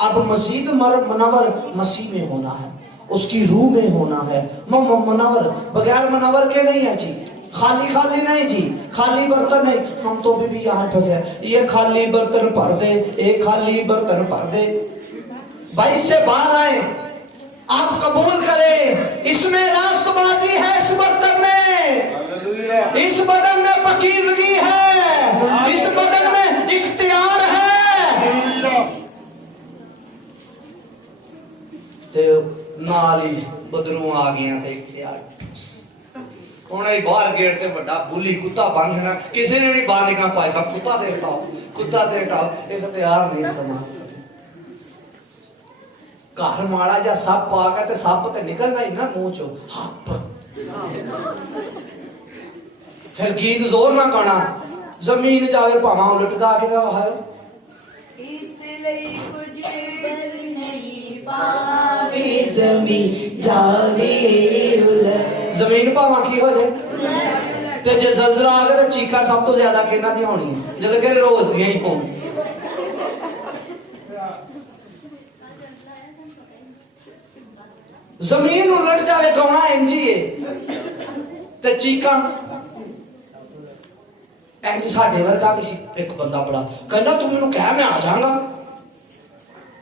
अब मजीद मुनव्वर मसीह में होना है, उसकी रूह में होना है। मुनव्वर बगैर मुनव्वर के नहीं है जी, खाली खाली नहीं जी, खाली बर्तन नहीं। हम तो भी यहाँ फंसे, ये खाली बर्तन भर दे, एक खाली बर्तन भर दे। भाई से बाहर आए, आप कबूल करें, इसमें रास्तबाजी है, इस बर्तन में, इस बदन में पकीजगी है, इस बदन में इख्तियार है। नाल ही बदरू आ गया थे इख्तियार। ਹੁਣ ਇਹ ਬਾਹਰ ਗੇਟ ਤੇ ਵੱਡਾ ਬੁੱਲੀ ਕੁੱਤਾ ਬਣ ਜਾਣਾ, ਕਿਸੇ ਨੇ ਨਹੀਂ ਬਾਹਰ ਨਿਕਲਣਾ। ਭਾਈ ਸਾਹਿਬ ਕੁੱਤਾ ਦੇ ਹਟਾਓ, ਕੁੱਤਾ ਦੇ ਹਟਾਓ। ਇਹ ਤਾਂ ਤਿਆਰ ਨਹੀਂ ਸਮਾਂ। ਘਰ ਮਾੜਾ ਜਾਂ ਸੱਪ ਆ ਗਿਆ ਤੇ ਸੱਪ ਤੇ ਨਿਕਲਣਾ ਹੀ ਨਾ ਮੂੰਹ ਚੋਂ, ਹੱਪ। ਫਿਰ ਗੀਤ ਜ਼ੋਰ ਨਾ ਗਾਣਾ, ਜ਼ਮੀਨ ਜਾਵੇ ਭਾਵਾਂ ਉਲਟ ਗਾ ਕੇ ਜਵਾਹਰ। ਇਸ ਲਈ ਕੁਝ ਨਹੀਂ ਪਾਵੇ ਜ਼ਮੀਨ ਜਾਵੇ ਉਲਟ। ਜ਼ਮੀਨ ਭਾਵਾਂ ਕੀ ਹੋ ਜਾਏ, ਤੇ ਜੇ ਜ਼ਲਜ਼ਲਾ ਆ ਗਿਆ ਤਾਂ ਚੀਕਾਂ ਸਭ ਤੋਂ ਜ਼ਿਆਦਾ ਕਿਹਨਾਂ ਦੀ ਹੋਣੀ ਹੈ? ਜਦੋਂ ਕਿ ਰੋਜ਼ ਦੀਆਂ ਹੀ ਹੋਣ। ਜ਼ਮੀਨ ਉਲਟ ਜਾਵੇ ਕੌਣਾ ਇੰਜੀ ਏ, ਤੇ ਚੀਕਾਂ ਇੰਜ। ਸਾਡੇ ਵਰਗਾ ਵੀ ਸੀ ਇੱਕ ਬੰਦਾ, ਬੜਾ ਕਹਿੰਦਾ ਤੂੰ ਮੈਨੂੰ ਕਹਿ ਮੈਂ ਆ ਜਾਵਾਂਗਾ।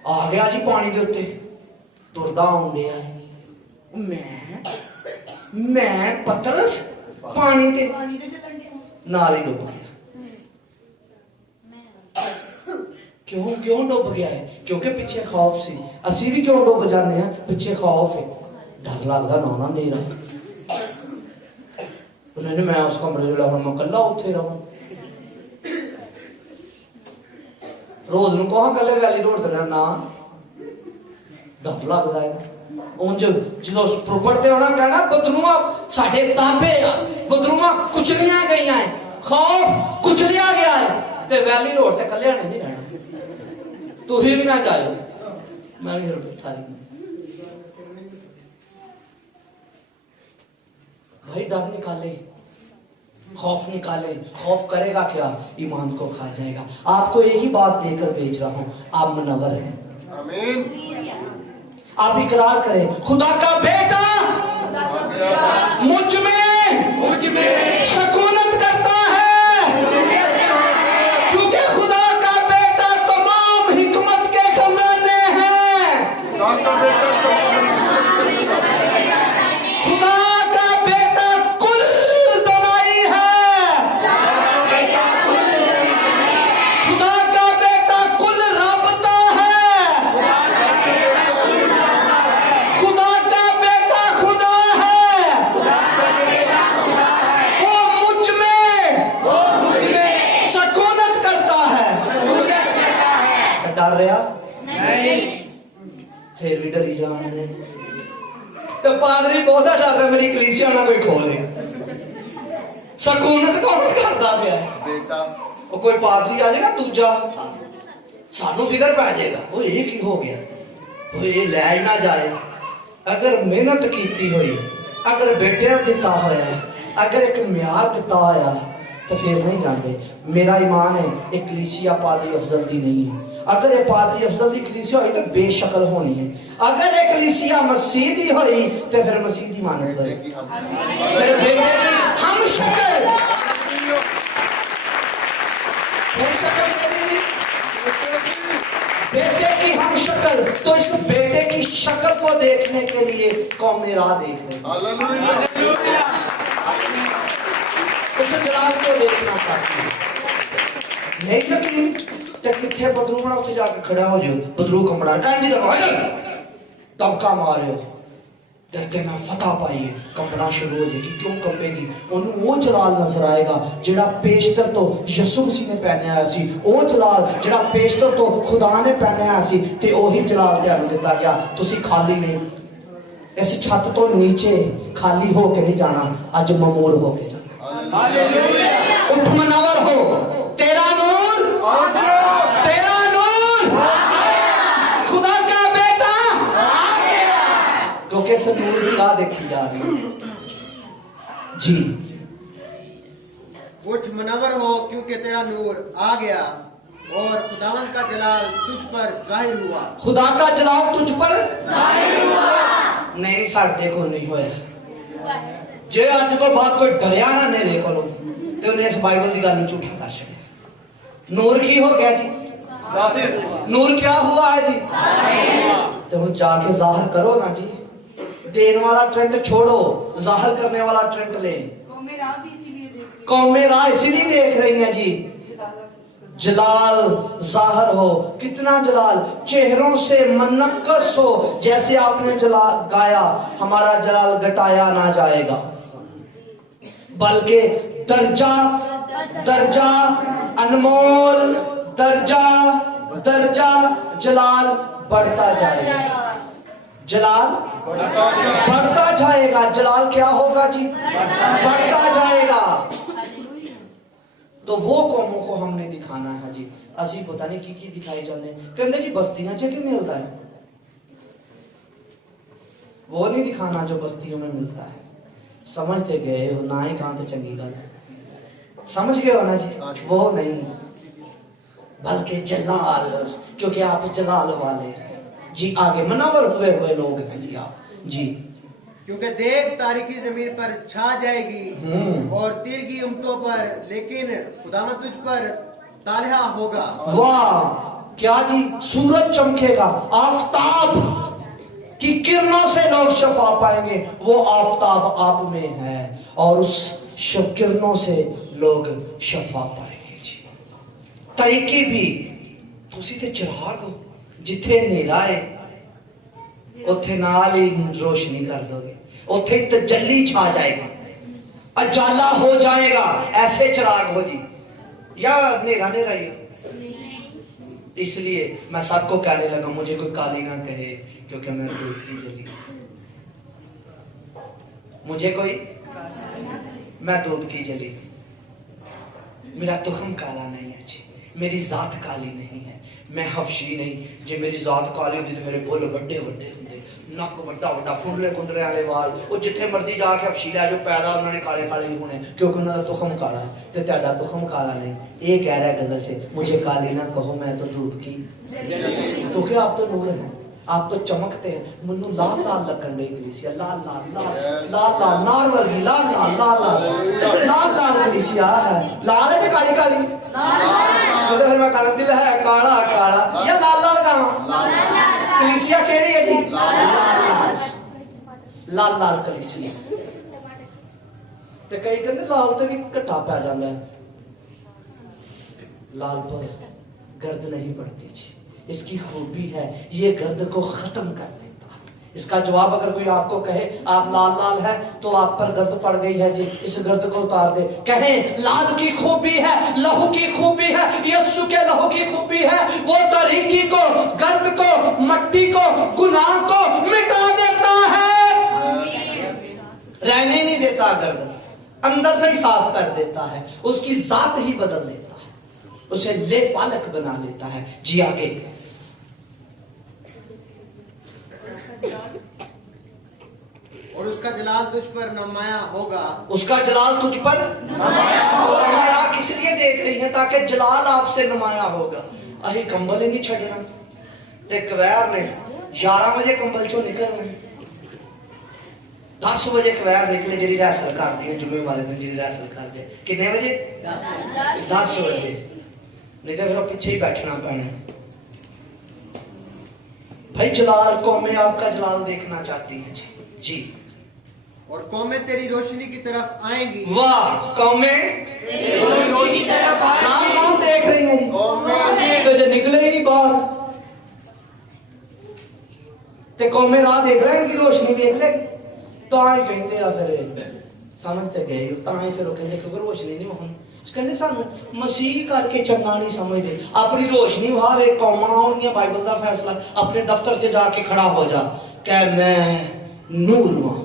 ਆ ਗਿਆ ਜੀ ਪਾਣੀ ਦੇ ਉੱਤੇ ਤੁਰਦਾ ਆਉਂਦੇ ਆ। ਮੈਂ ਪਤਰਸ ਪਾਣੀ ਤੇ ਨਾਲ ਹੀ ਡੁੱਬ ਗਿਆ। ਕਿਉਂ ਡੁੱਬ ਗਿਆ ਹੈ? ਕਿਉਂਕਿ ਪਿੱਛੇ ਖੌਫ ਸੀ। ਅਸੀਂ ਵੀ ਕਿਉਂ ਡੁੱਬ ਜਾਂਦੇ ਆ? ਪਿੱਛੇ ਖੌਫ ਹੈ, ਡਰ ਲੱਗਦਾ ਨਾ ਨਹੀਂ ਰਹਾ। ਉਹਨੇ ਮੈਂ ਉਸ ਕਮਰੇ ਚ ਲਾਉਣ, ਮੈਂ ਕੱਲਾ ਉੱਥੇ ਰਹਾਂ। ਰੋਜ਼ ਨੂੰ ਕਹਾਂ ਕੱਲੇ ਵੈਲੀ ਰੋਡ ਤੇ ਨਾ, ਡਰ ਲੱਗਦਾ ਹੈ। ਉਂਝ ਜਦੋਂ ਪੜਦੇ ਹੋਣਾ ਕਹਿਣਾ ਬਦਰੂਆਂ ਸਾਡੇ ਤਾਬੇ ਆ, ਬਦਰੂਆਂ ਕੁਚਲੀਆਂ ਗਈਆਂ ਹੈ, ਖੌਫ ਕੁਚਲਿਆ ਗਿਆ ਹੈ। ਤੇ ਵੈਲੀ ਰੋਡ ਤੇ ਕੱਲਿਆਂ ਨੇ ਨਹੀਂ ਰਹਿਣਾ, ਤੁਸੀਂ ਵੀ ਨਾ ਜਾਇਓ, ਮੈਂ ਵੀ ਫਿਰ ਬੈਠਾ ਰਹੀ। भाई डर निकाले, खौफ निकाले, खौफ करेगा क्या, ईमान को खा जाएगा। आपको एक ही बात देकर भेज रहा हूं, आप मुनव्वर हैं। आमीन। आप इकरार करें, खुदा का बेटा मुझ में सकूनत करता है, क्योंकि खुदा का बेटा तमाम हिकमत के खजाने हैं। खुदा का बेटा कुल दवाई है, खुदा का बेटा कुल राबता है, खुदा का बेटा खुदा है, वो मुझ में सकूनत करता है। डर रहा फिर भी डरी जाने तो पादरी बहुत डरता, मेरी कलीसिया ना कोई खोले। सकूनत कौन करता पिया, बेटा वो कोई पादरी आ जाएगा दूजा, सानू फिकर पै जाएगा, वो ये की हो गया, वो ये लै ना जाए। अगर मेहनत की हुई, अगर बेटे दिता होया, अगर एक म्यार दिता होया तो फिर नहीं जाते। मेरा ईमान है एक कलीसिया पादरी अफजल दी नहीं है। अगर ये पादरी अफजल दी कलीसिया हुई तो बेशकल होनी है, अगर एक कलीसिया मसीह दी हुई तो फिर मसीह दी मानत हुई, फिर बेटे की हम शक्ल, फिर शक्ल मेरी, बेटे की हम शक्ल। तो इस बेटे की शक्ल को देखने के लिए कौम राह देख रहे हैं, हालेलुया। उस जलाल को देखना चाहती है। नहीं यकीन तो किथे बदरू बना उत्थे जाके खड़ा हो जाओ, बदरू कमड़ा एंड दबा जा दबका मारियो, डरते में फतह पाइए, कंपना शुरू हो जाएगी। क्यों कंपेगी, ਉਹਨੂੰ ਉਹ ਜਲਾਲ ਨਜ਼ਰ ਆਏਗਾ ਜਿਹੜਾ ਪੇਸ਼ਤਰ ਤੋਂ ਯਿਸੂ ਮਸੀਹ ਨੇ ਪਹਿਨਿਆ ਹੋਇਆ ਸੀ, ਉਹ ਜਲਾਲ ਜਿਹੜਾ ਪੇਸ਼ਤਰ ਤੋਂ ਖੁਦਾ ਨੇ ਪਹਿਨਿਆ ਹੋਇਆ ਸੀ, ਤੇ ਉਹੀ ਜਲਾਲ ਤੁਹਾਨੂੰ ਦਿੱਤਾ ਗਿਆ। ਤੁਸੀਂ ਖਾਲੀ ਨਹੀਂ, ਇਸ ਛੱਤ ਤੋਂ ਨੀਚੇ ਖਾਲੀ ਹੋ ਕੇ ਨਹੀਂ ਜਾਣਾ, ਅੱਜ ਮਮੂਰ ਹੋ ਕੇ ਜਾਣਾ। हालेलुया। उठ मुनव्वर हो, तेरा नूर, तेरा नूर, खुदा का बेटा, तो कैसे नूर की राह देखी जा रही है जी। उठ मुनव्वर हो, क्योंकि तेरा नूर आ गया और खुदावंद का जलाल तुझ पर जाहिर हुआ। खुदा का जलाल तुझ पर जाहिर हुआ। नहीं साढ़े को नहीं होया, जे अज तो बाद कोई डरिया ना मेरे को तो उन्हें इस बाइबल की गल झूठा कर छड़िया। नूर की हो गया जी, जाहिर। नूर क्या हुआ है जी, तो वो जाके जाहिर करो ना जी। देने वाला ट्रेंड छोड़ो, जाहिर करने वाला ट्रेंड ले। कौमें राह इसीलिए देख रही हैं जी, जलाल जाहिर हो। कितना जलाल, चेहरों से मनक्कस हो, जैसे आपने जलाल गाया, हमारा जलाल घटाया ना जाएगा, बल्कि दर्जा दर्जा अनमोल, दर्जा दर्जा जलाल बढ़ता जाएगा, जलाल बढ़ता जाएगा। जलाल क्या होगा जी, बढ़ता जाएगा। तो वो कौमों को हमने दिखाना है जी। असी पता नहीं की दिखाई जाते, कहते जी बस्तियां च की मिलता है, वो नहीं दिखाना जो बस्तियों में मिलता है। समझते गए हो ना ही कहां तो चंगी गल, समझ गए हो ना जी, वो नहीं बल्कि जलाल, क्योंकि आप जलाल वाले जी। आगे मुनव्वर हुए लोग हैं जी आप जी। क्योंकि देख तारीकी जमीन पर छा जाएगी और तिरगी उम्मतों पर, लेकिन खुदावंद तुझ पर तालिहा होगा। वाह क्या जी, सूरज चमकेगा, आफताब की किरणों से लोग शफा पाएंगे। वो आफताब आप में है और उस किरणों से लोग शफा पाएंगे जी। तरीकी भी तुसी ते चिराग हो, जिथे नेरा है उथे नाल ही रोशनी कर दोगे, उथे ही तजल्ली छा जाएगा, अजाला हो जाएगा। ऐसे चिराग हो जी, या नेरा नेरा ही हो। इसलिए मैं सबको कहने लगा, मुझे कोई काली ना कहे, क्योंकि मैं धूप की जली। मुझे कोई, मैं धूप की जली, मेरा तुखम काला नहीं है जी। میری ذات کالی نہیں ہے، میں حفشی نہیں، جی میری ذات کالی ہوندی تے میرے بل وڈے وڈے ہوندے، نک وڈا وڈا، کنڈلے کنڈلے والے وال، وہ جتھے مرضی جا کے حفشی لے جو پیدا انہوں نے کالے کالے ہی ہونے کیونکہ انہوں کا تخم کالا ہے تے تہاڈا تخم کالا نہیں۔ یہ کہہ رہا ہے غزل سے مجھے کالی نہ کہو میں تو دھوپ کی، کیونکہ آپ تو نور ہیں، آپ تو چمکتے ہیں۔ منو لال لال لگن ڈی کلیسیا، لال لال لال لال لال نار ورگی، لال لال لال لال لال لال کلیسیا ہے، لال ہے تے کالی کالی، تو پھر میں کہا دل ہے کالا کالا یا لال لال کہاں، کلیسیا کیڑی ہے جی، لال لال کلیسیا۔ تے کئی کہندے لال تے بھی گھٹا پی جاندا ہے، لال پر گرد نہیں پڑتی جی، اس کی خوبی ہے یہ گرد کو ختم کر دیتا ہے۔ اس کا جواب اگر کوئی آپ کو کہے آپ لال لال ہے تو آپ پر گرد پڑ گئی ہے جی، اس گرد کو اتار دے۔ کہیں لال کی خوبی ہے، لہو کی خوبی ہے، یسوع کے لہو کی خوبی ہے، وہ تاریکی کو، گرد کو، مٹی کو، گناہ کو مٹا دیتا ہے، رہنے نہیں دیتا گرد، اندر سے ہی صاف کر دیتا ہے، اس کی ذات ہی بدل دیتا ہے، اسے لے پالک بنا لیتا ہے۔ جی آگے، اور اس کا جلال تجھ پر نمایاں ہوگا، اس کا جلال تجھ پر نمایاں ہوگا۔ آپ اس لیے دیکھ رہی ہیں تاکہ جلال آپ سے نمایاں ہوگا۔ اہی کمبل ہی نہیں چھڑنا تے کویر نے 11 بجے کمبل چوں نکلنا، 10 بجے کویر نکلے جڑی ریسل کر دی جمعے والے دن، جڑی ریسل کر دے کتنے بجے 10 بجے، نہیں تو پھر پیچھے ہی بیٹھنا پینا۔ بھائی جلال قومیں آپ کا جلال دیکھنا چاہتی ہیں جی جی، اور قومیں تیری روشنی کی طرف آئیں گی، واہ قومیں تیری روشنی کی طرف نام کون دیکھ رہی ہیں جی، قومیں تو جو نکلے ہی نہیں باہر تے قومیں راہ دیکھ لیں کی روشنی دیکھ لیں تو آئی کہندے آ پھر سمجھتے گئے تو آئی پھر وہ کہندے کہ روشنی نہیں ہوئی، کہندے سانو مسیح کر کے چنگا نہیں سمجھتے، اپنی روشنی وہاوے قوماں آؤنگیاں، بائبل دا فیصلہ، اپنے دفتر سے جا کے کھڑا ہو جا کہ میں نور ہوں،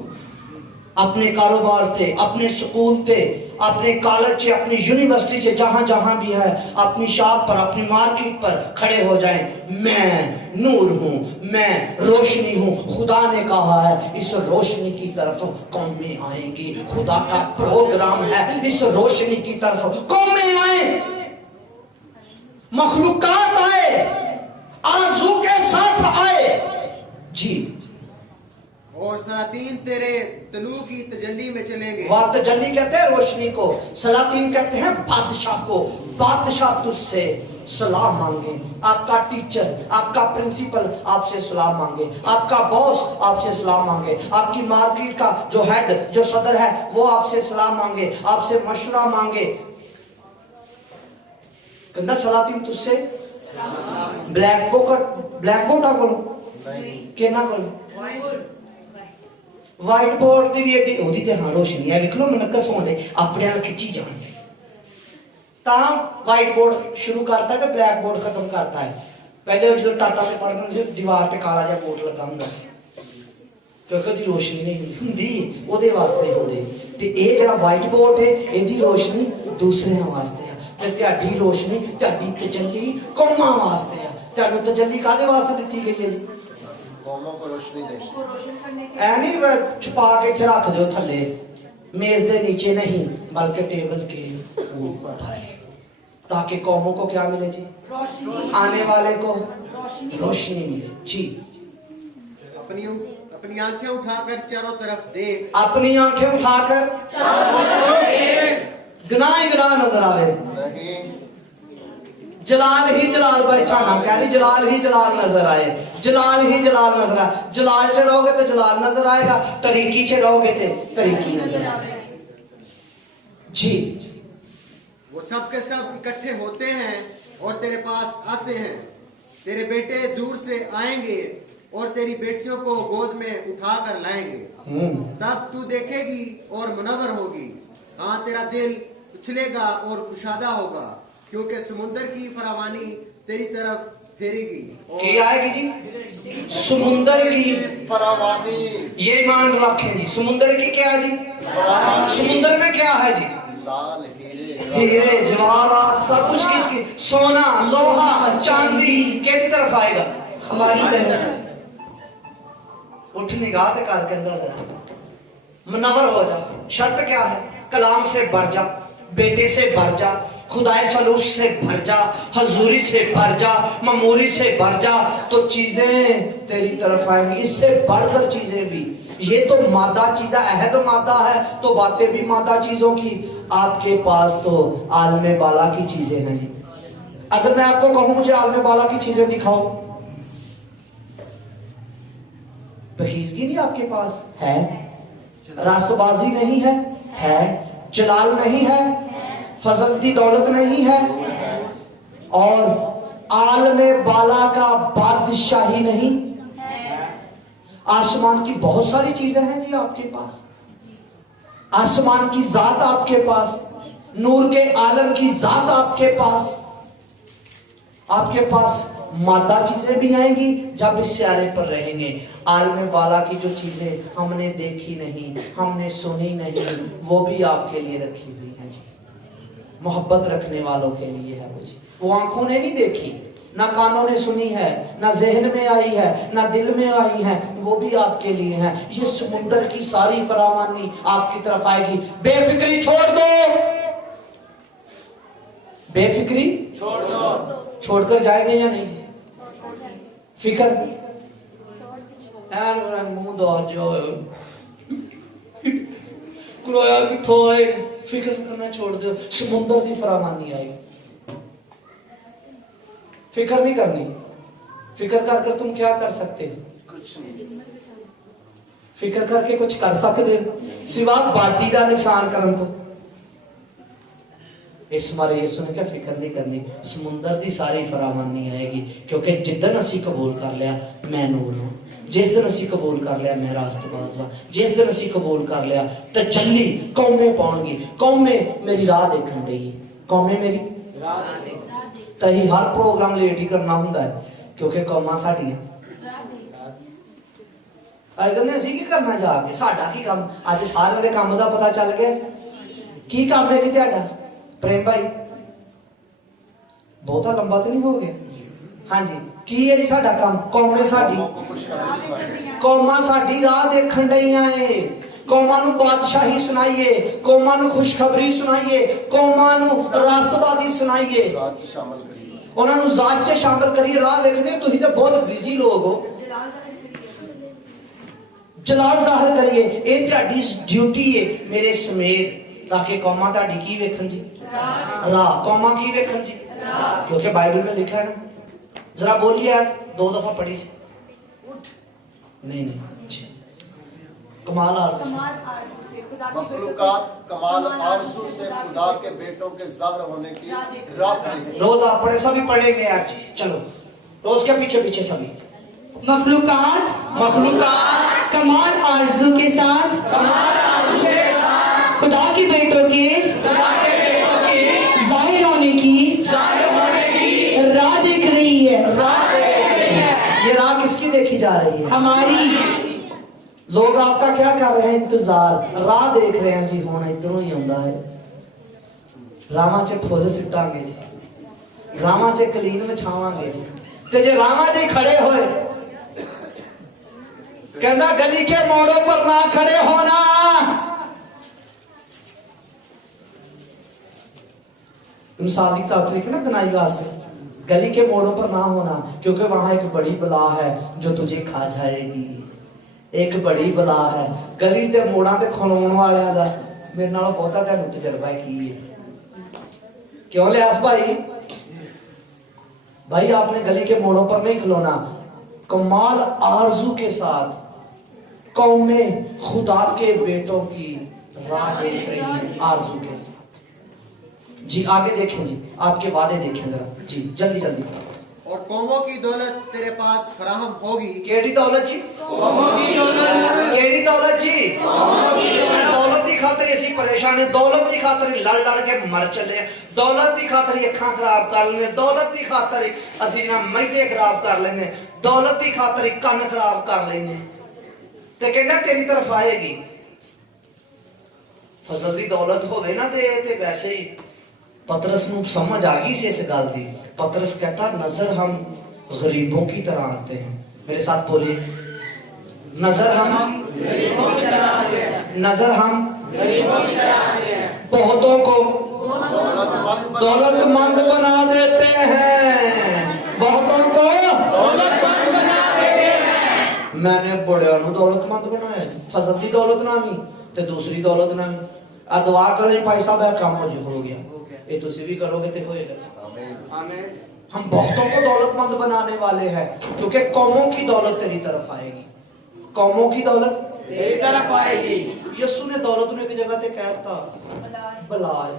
اپنے کاروبار تھے، اپنے سکول تھے، اپنے کالج سے، اپنی یونیورسٹی سے، جہاں جہاں بھی ہے اپنی شاپ پر، اپنی مارکیٹ پر کھڑے ہو جائیں، میں نور ہوں، میں روشنی ہوں۔ خدا نے کہا ہے اس روشنی کی طرف قومیں آئیں گی، خدا کا پروگرام ہے اس روشنی کی طرف قومیں آئیں، مخلوقات آئے، آرزو کے ساتھ آئے جی، اور سلاطین تیرے طلوع کی تجلی میں چلیں گے۔ وہ تجلی کہتے ہیں روشنی کو، سلاطین کہتے ہیں بادشاہ کو۔ بادشاہ تجھ سے سلام مانگے، آپ کا ٹیچر، آپ کا پرنسپل آپ سے سلام مانگے، آپ کا باس آپ سے سلام مانگے، آپ کی مارکیٹ کا جو ہیڈ جو صدر ہے وہ آپ سے سلام مانگے، آپ سے مشورہ مانگے۔ کہندہ سلاطین تجھ سے بلیک بورڈ نہ کرو کہ نہ کرو، وائٹ بورڈ دی بھی ایڈی ہوتی تے ہاں روشنی ہے، ویکھ لو منکس ہونے اپنے نال کھچی جان دے، تاں وائٹ بورڈ شروع کرتا ہے تے بلیک بورڈ ختم کرتا ہے۔ پہلے جو ٹاٹا سے پڑھدے سی دیوار تے کالا جہا بورڈ لگا ہوندا سی کیونکہ دی روشنی نہیں ہوندی، او دے واسطے ہوندے، تے اے جڑا وائٹ بورڈ ہے اے دی روشنی دوسرے واسطے ہے، تے تہاڈی روشنی تہاڈی تجلی قوماں واسطے ہے۔ تانوں تجلی کادے واسطے دتی گئی ہے جی؟ قوموں کو روشنی دے، اے نہیں چھپا کے اتنے رکھ دو تھلے میز دے نیچے نہیں بلکہ ٹیبل کے اوپر، تاکہ قوموں کو کیا ملے جی؟ آنے والے کو روشنی ملے جی۔ اپنی آنکھیں اٹھا کر چاروں طرف دیکھ، اپنی آنکھیں اٹھا کر گناہ ہی گناہ نظر آوے، جلال ہی جلال بھائی چھانا کہہ رہی، جلال ہی جلال نظر آئے، جلال ہی جلال نظر آئے، جلال چھ رہو گے تو جلال نظر آئے گا، طریقی چھ رہو گے تو طریقی نظر آئے گا جی۔ وہ سب کے سب اکٹھے ہوتے ہیں اور تیرے پاس آتے ہیں، تیرے بیٹے دور سے آئیں گے اور تیری بیٹیوں کو گود میں اٹھا کر لائیں گے، تب تو دیکھے گی اور منور ہوگی، ہاں تیرا دل اچھلے گا اور کشادہ ہوگا، کیونکہ سمندر کی فراوانی تیری طرف پھیرے گی۔ کیا آئے گی جی؟ سمندر کی فراوانی، یہ ایمان رکھیں جی، سمندر کی کیا ہے جی؟ سمندر میں کیا ہے جی؟ لال ہیرے، हीरे जवाहरात सब कुछ किसकी, सोना लोहा चांदी केदी तरफ आएगा, हमारी तरफ। उठ निगाह ते करके अंदर जरा मुनव्वर हो जा। शर्त क्या है, कलाम से भर जा, बेटे से भर जा, खुदाए सलूस से भर जा, हजूरी से भर जा, ममूरी से भर जा, तो चीजें तेरी तरफ आएंगी। इससे बढ़कर चीजें भी, ये तो मादा चीज़ अहद मादा है, तो बातें भी मादा चीजों की। आपके पास तो आलम बाला की चीजें हैं जी। अगर मैं आपको कहूं मुझे आलम बाला की चीजें दिखाओ, बखीजगी नहीं आपके पास है, रास्तबाजी नहीं है, जलाल नहीं है, फजल की दौलत नहीं है, और आलमे बाला का बादशाही नहीं, आसमान की बहुत सारी चीजें हैं जी आपके पास। आसमान की जात आपके पास, नूर के आलम की जात आपके पास। आपके पास मादा चीजें भी आएंगी जब इस स्यारे पर रहेंगे। आलम बाला की जो चीजें हमने देखी नहीं, हमने सुनी नहीं, वो भी आपके लिए रखी हुई है जी। मोहब्बत रखने वालों के लिए है वो जी। वो आंखों ने नहीं देखी, ना कानों ने सुनी है, ना जहन में आई है, ना दिल में आई है, वो भी आपके लिए है। ये समुंदर की सारी फरामानी आपकी तरफ आएगी। बेफिक्री छोड़ दो, बेफिक्री छोड़ दो। छोड़कर जाएंगे या नहीं? फिक्र यार मुंह दो जो क्रोया किथों आएगा, फिक्र करना छोड़ दो, समुंदर की फरामानी आएगी। फिक्र नहीं करनी। फिक्र कर कर तुम क्या कर सकते हो? कुछ नहीं। फिक्र करके कुछ कर सकते हो सिवा बाटी का नुकसान करन तो। इस बार यीशु ने क्या फिक्र नहीं करनी, समुंदर की सारी फरामानी आएगी, क्योंकि जिदन असी कबूल कर लिया मैं नूर हूं, जिस दिन असी कबूल कर लिया मैं रास्तबाज हाँ, जिस दिन असी कबूल कर लिया तजल्ली कौमें पाउंगी, कौमें मेरी राह देखन रही, कौमें मेरी राह तही हर प्रोग्राम लेट ही करना हुंदा है, क्योंकि कौमां साडियां आई कहंदे असी की करना जाके, साडा की काम, अज सारे दे काम दा पता चल गया। की काम है जी तुहाडा प्रेम भाई? बहुता लंबा तो नहीं हो गया? हाँ जी, की है जी साडा काम? कौमें साडी, कौमां साडी राह देखण डईयां ऐ, कौमां नूं बादशाही सुनाइए, कौमां नूं खुशखबरी सुनाइए, कौमां नूं रास्तबाजी सुनाइए, उन्हां नूं ज़ात च शामिल करिए। राह देखने तुसीं तो बहुत बिजी लोग हो, जलाल जाहिर करिए, ये तुहाडी ड्यूटी है मेरे समेत, ताकि कौमां तुहाडी की वेखण जी राह, कौमां की वेखण जी, क्योंकि बाइबल में लिखा है ना। जरा बोलिए यार, 2 दफा पढ़ी से नहीं कमाल आरज़ू से, मखलूकात कमाल आरज़ू से खुदा के बेटों के ज़ाहिर होने की राह देखें। रोज आप पढ़े, सभी पढ़ेंगे आज, चलो रोज के पीछे पीछे सभी। मखलूकात कमाल आरज़ू के साथ खुदा के बेटों के जाहिर होने की राह देख रही है। ये राह किसकी देखी जा रही है? हमारी। लोग आपका क्या कर रहे हैं? इंतजार, राह देख रहे हैं जी। होना इधरों ही होता है, रामा च फुल सिटांगे जी, रामा च कलीन विछावांगे जी, ते जे रामा च खड़े होए, कहंदा गली के मोड़ों पर ना खड़े होना। मिसाल की तौर पर लिखे ना दनाई वास्ते, गली के मोड़ों पर ना होना, क्योंकि वहां एक बड़ी बला है जो तुझे खा जाएगी। एक बड़ी बला है गली के मोड़ां ते खलोण वालियां दा। मेरे नालों बहुता तुहानूं तजर्बा की है। क्यों लियास भाई? भाई आपने गली के मोड़ों पर नहीं खलोना, कमाल आरजू के साथ कौमें खुदा के बेटों की राह देख रही है, आरजू के साथ। जी आगे देखें जी, आपके वादे देखें जरा जी, जल्दी जल्दी। और कौमों की दौलत तेरे पास फराहम होगी। केड़ी दौलत जी? केड़ी दौलत जी? दौलत की खातिर असी परेशान है, दौलत की खातिर लड़ लड़ के मर चले, दौलत की खातिर अखां खराब कर लेने, दौलत की खातिर असी ना मैदे खराब कर लेने, दौलत की खातिर कन्न खराब कर लेने। ते कहंदा तेरी तरफ आएगी। फजल दी दौलत होवे ना ते वैसे ही पतरस ਨੂੰ समझ आ गई से इस गल दी। पतरस कहता नजर हम गरीबों की तरह आते हैं। मेरे साथ बोलिए, नजर हम बहुतों को दौलतमंद बना देते हैं। बहुतों को मैंने बड़िया दौलतमंद बनाया, फजल की दौलत ना भी ते दूसरी दौलत ना भी। आ दुआ करो जी भाई साहब काम हो गया, ये तुसी भी करोगे तो होएगा। हम बहुतों को दौलतमंद बनाने वाले हैं, क्योंकि कौमों की दौलत तेरी तरफ आएगी। कौमों की दौलत तेरी तरफ आएगी। यीशु ने दौलत में एक जगह पे कहता बलाय,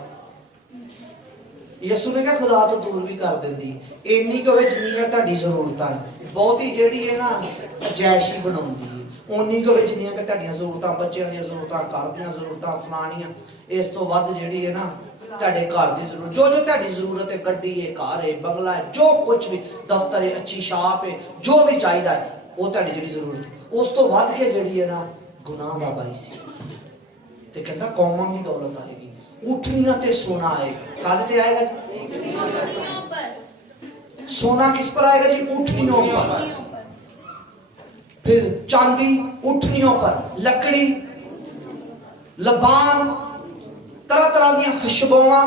यीशु ने कहा खुदा तो दूर भी कर देंदी इन्नी को जिन्नी ਤੁਹਾਡੀ ਜ਼ਰੂਰਤਾਂ ਬਹੁਤੀ ਜਿਹੜੀ ਹੈ ਨਾ ਜੈਸ਼ੀ ਬਣਾਉਂਦੀ ਹੈ, ਉਨੀ ਕੋ ਜਿੰਨੀਆਂ ਕਿ ਤੁਹਾਡੀਆਂ ਜ਼ਰੂਰਤਾਂ, ਬੱਚਿਆਂ ਦੀਆਂ ਜ਼ਰੂਰਤਾਂ, ਘਰ ਦੀਆਂ ਜ਼ਰੂਰਤਾਂ ਫਲਾਣੀਆਂ, ਇਸ ਤੋਂ ਵੱਧ ਜਿਹੜੀ ਹੈ ਨਾ ਤੁਹਾਡੇ ਘਰ ਦੀ ਜ਼ਰੂਰਤ, ਜੋ ਤੁਹਾਡੀ ਜ਼ਰੂਰਤ ਹੈ, ਗੱਡੀ ਹੈ, ਕਾਰ ਹੈ, ਬੰਗਲਾ ਹੈ, ਜੋ ਕੁਝ ਵੀ, ਦਫ਼ਤਰ ਹੈ, ਅੱਛੀ ਸ਼ਾਪ ਹੈ, ਜੋ ਵੀ ਚਾਹੀਦਾ ਹੈ ਉਹ ਤੁਹਾਡੀ ਜਿਹੜੀ ਜ਼ਰੂਰਤ, ਉਸ ਤੋਂ ਵੱਧ ਕੇ ਜਿਹੜੀ ਹੈ ਨਾ ਗੁਨਾਹ ਦਾ ਬਾਇਸ ਹੈ। ਤੇ ਕਹਿੰਦਾ ਕੌਮਾਂ ਦੀ ਦੌਲਤ ਆਏਗੀ, ऊँटनियां ते सोना आएगा। कादे ते आएगा जी? सोना किस पर आएगा जी? ऊँटनियों पर। फिर चांदी ऊँटनियों पर, लकड़ी, लबान, तरह तरह दी खुशबुआं।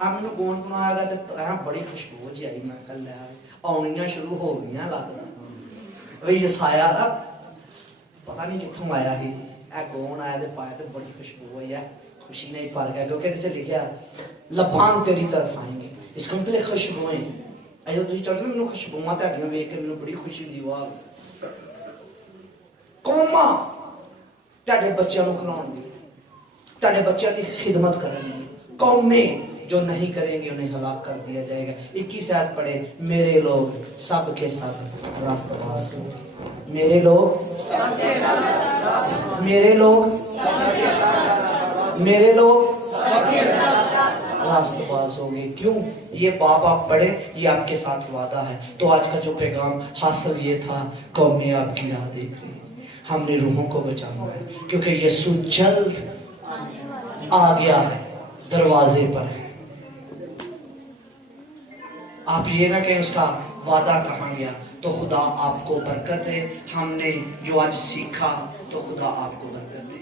मैनू कौन बनाएगा तो ऐ बड़ी खुशबू जी आई, मैं कल आउनियां शुरू हो गई लगता भाई यसाया पता नहीं कितों आया ही जी, ऐ कौन आया ते पाया ते बड़ी खुशबू आई है, खुशी नहीं पा गया, क्योंकि ਇਹਦੇ ਚ ਲਿਖਿਆ ਲਬਾਨ ਤੇਰੀ ਤਰਫ ਆएंगे। इसका मतलब खुशबुएं ਅਜੋ ਤੁਸੀਂ ਚੱਲਦੇ ਮੈਨੂੰ ਖੁਸ਼ਬੂਆਂ ਤੁਹਾਡੀਆਂ ਵੇਖ ਕੇ ਮੈਨੂੰ ਬੜੀ ਖੁਸ਼ੀ ਹੁੰਦੀ। ਵਾਹ ਕੌਮਾਂ ਤੁਹਾਡੇ ਬੱਚਿਆਂ ਨੂੰ ਖਿਲਾਉਣਗੇ, ਤੁਹਾਡੇ ਬੱਚਿਆਂ ਦੀ ਖਿਦਮਤ ਕਰਨਗੇ। ਕੌਮੇ जो नहीं करेंगे उन्हें हलाक कर दिया जाएगा। 21 आयत पढ़े, मेरे लोग सब के सब रास्तबाज हो, मेरे लोग रास्तबाज होंगे। क्यों? ये बाप आप पढ़े, ये आपके साथ वादा है। तो आज का जो पैगाम हासिल ये था, कौमें आपकी राह देख रही है, हमने रूहों को बचाना है, क्योंकि यीशु जल्द आ गया है, दरवाजे पर है। आप ये ना कहें उसका वादा कहाँ गया। तो खुदा आपको बरकत दे। हमने जो आज सीखा तो खुदा आपको बरकत दे।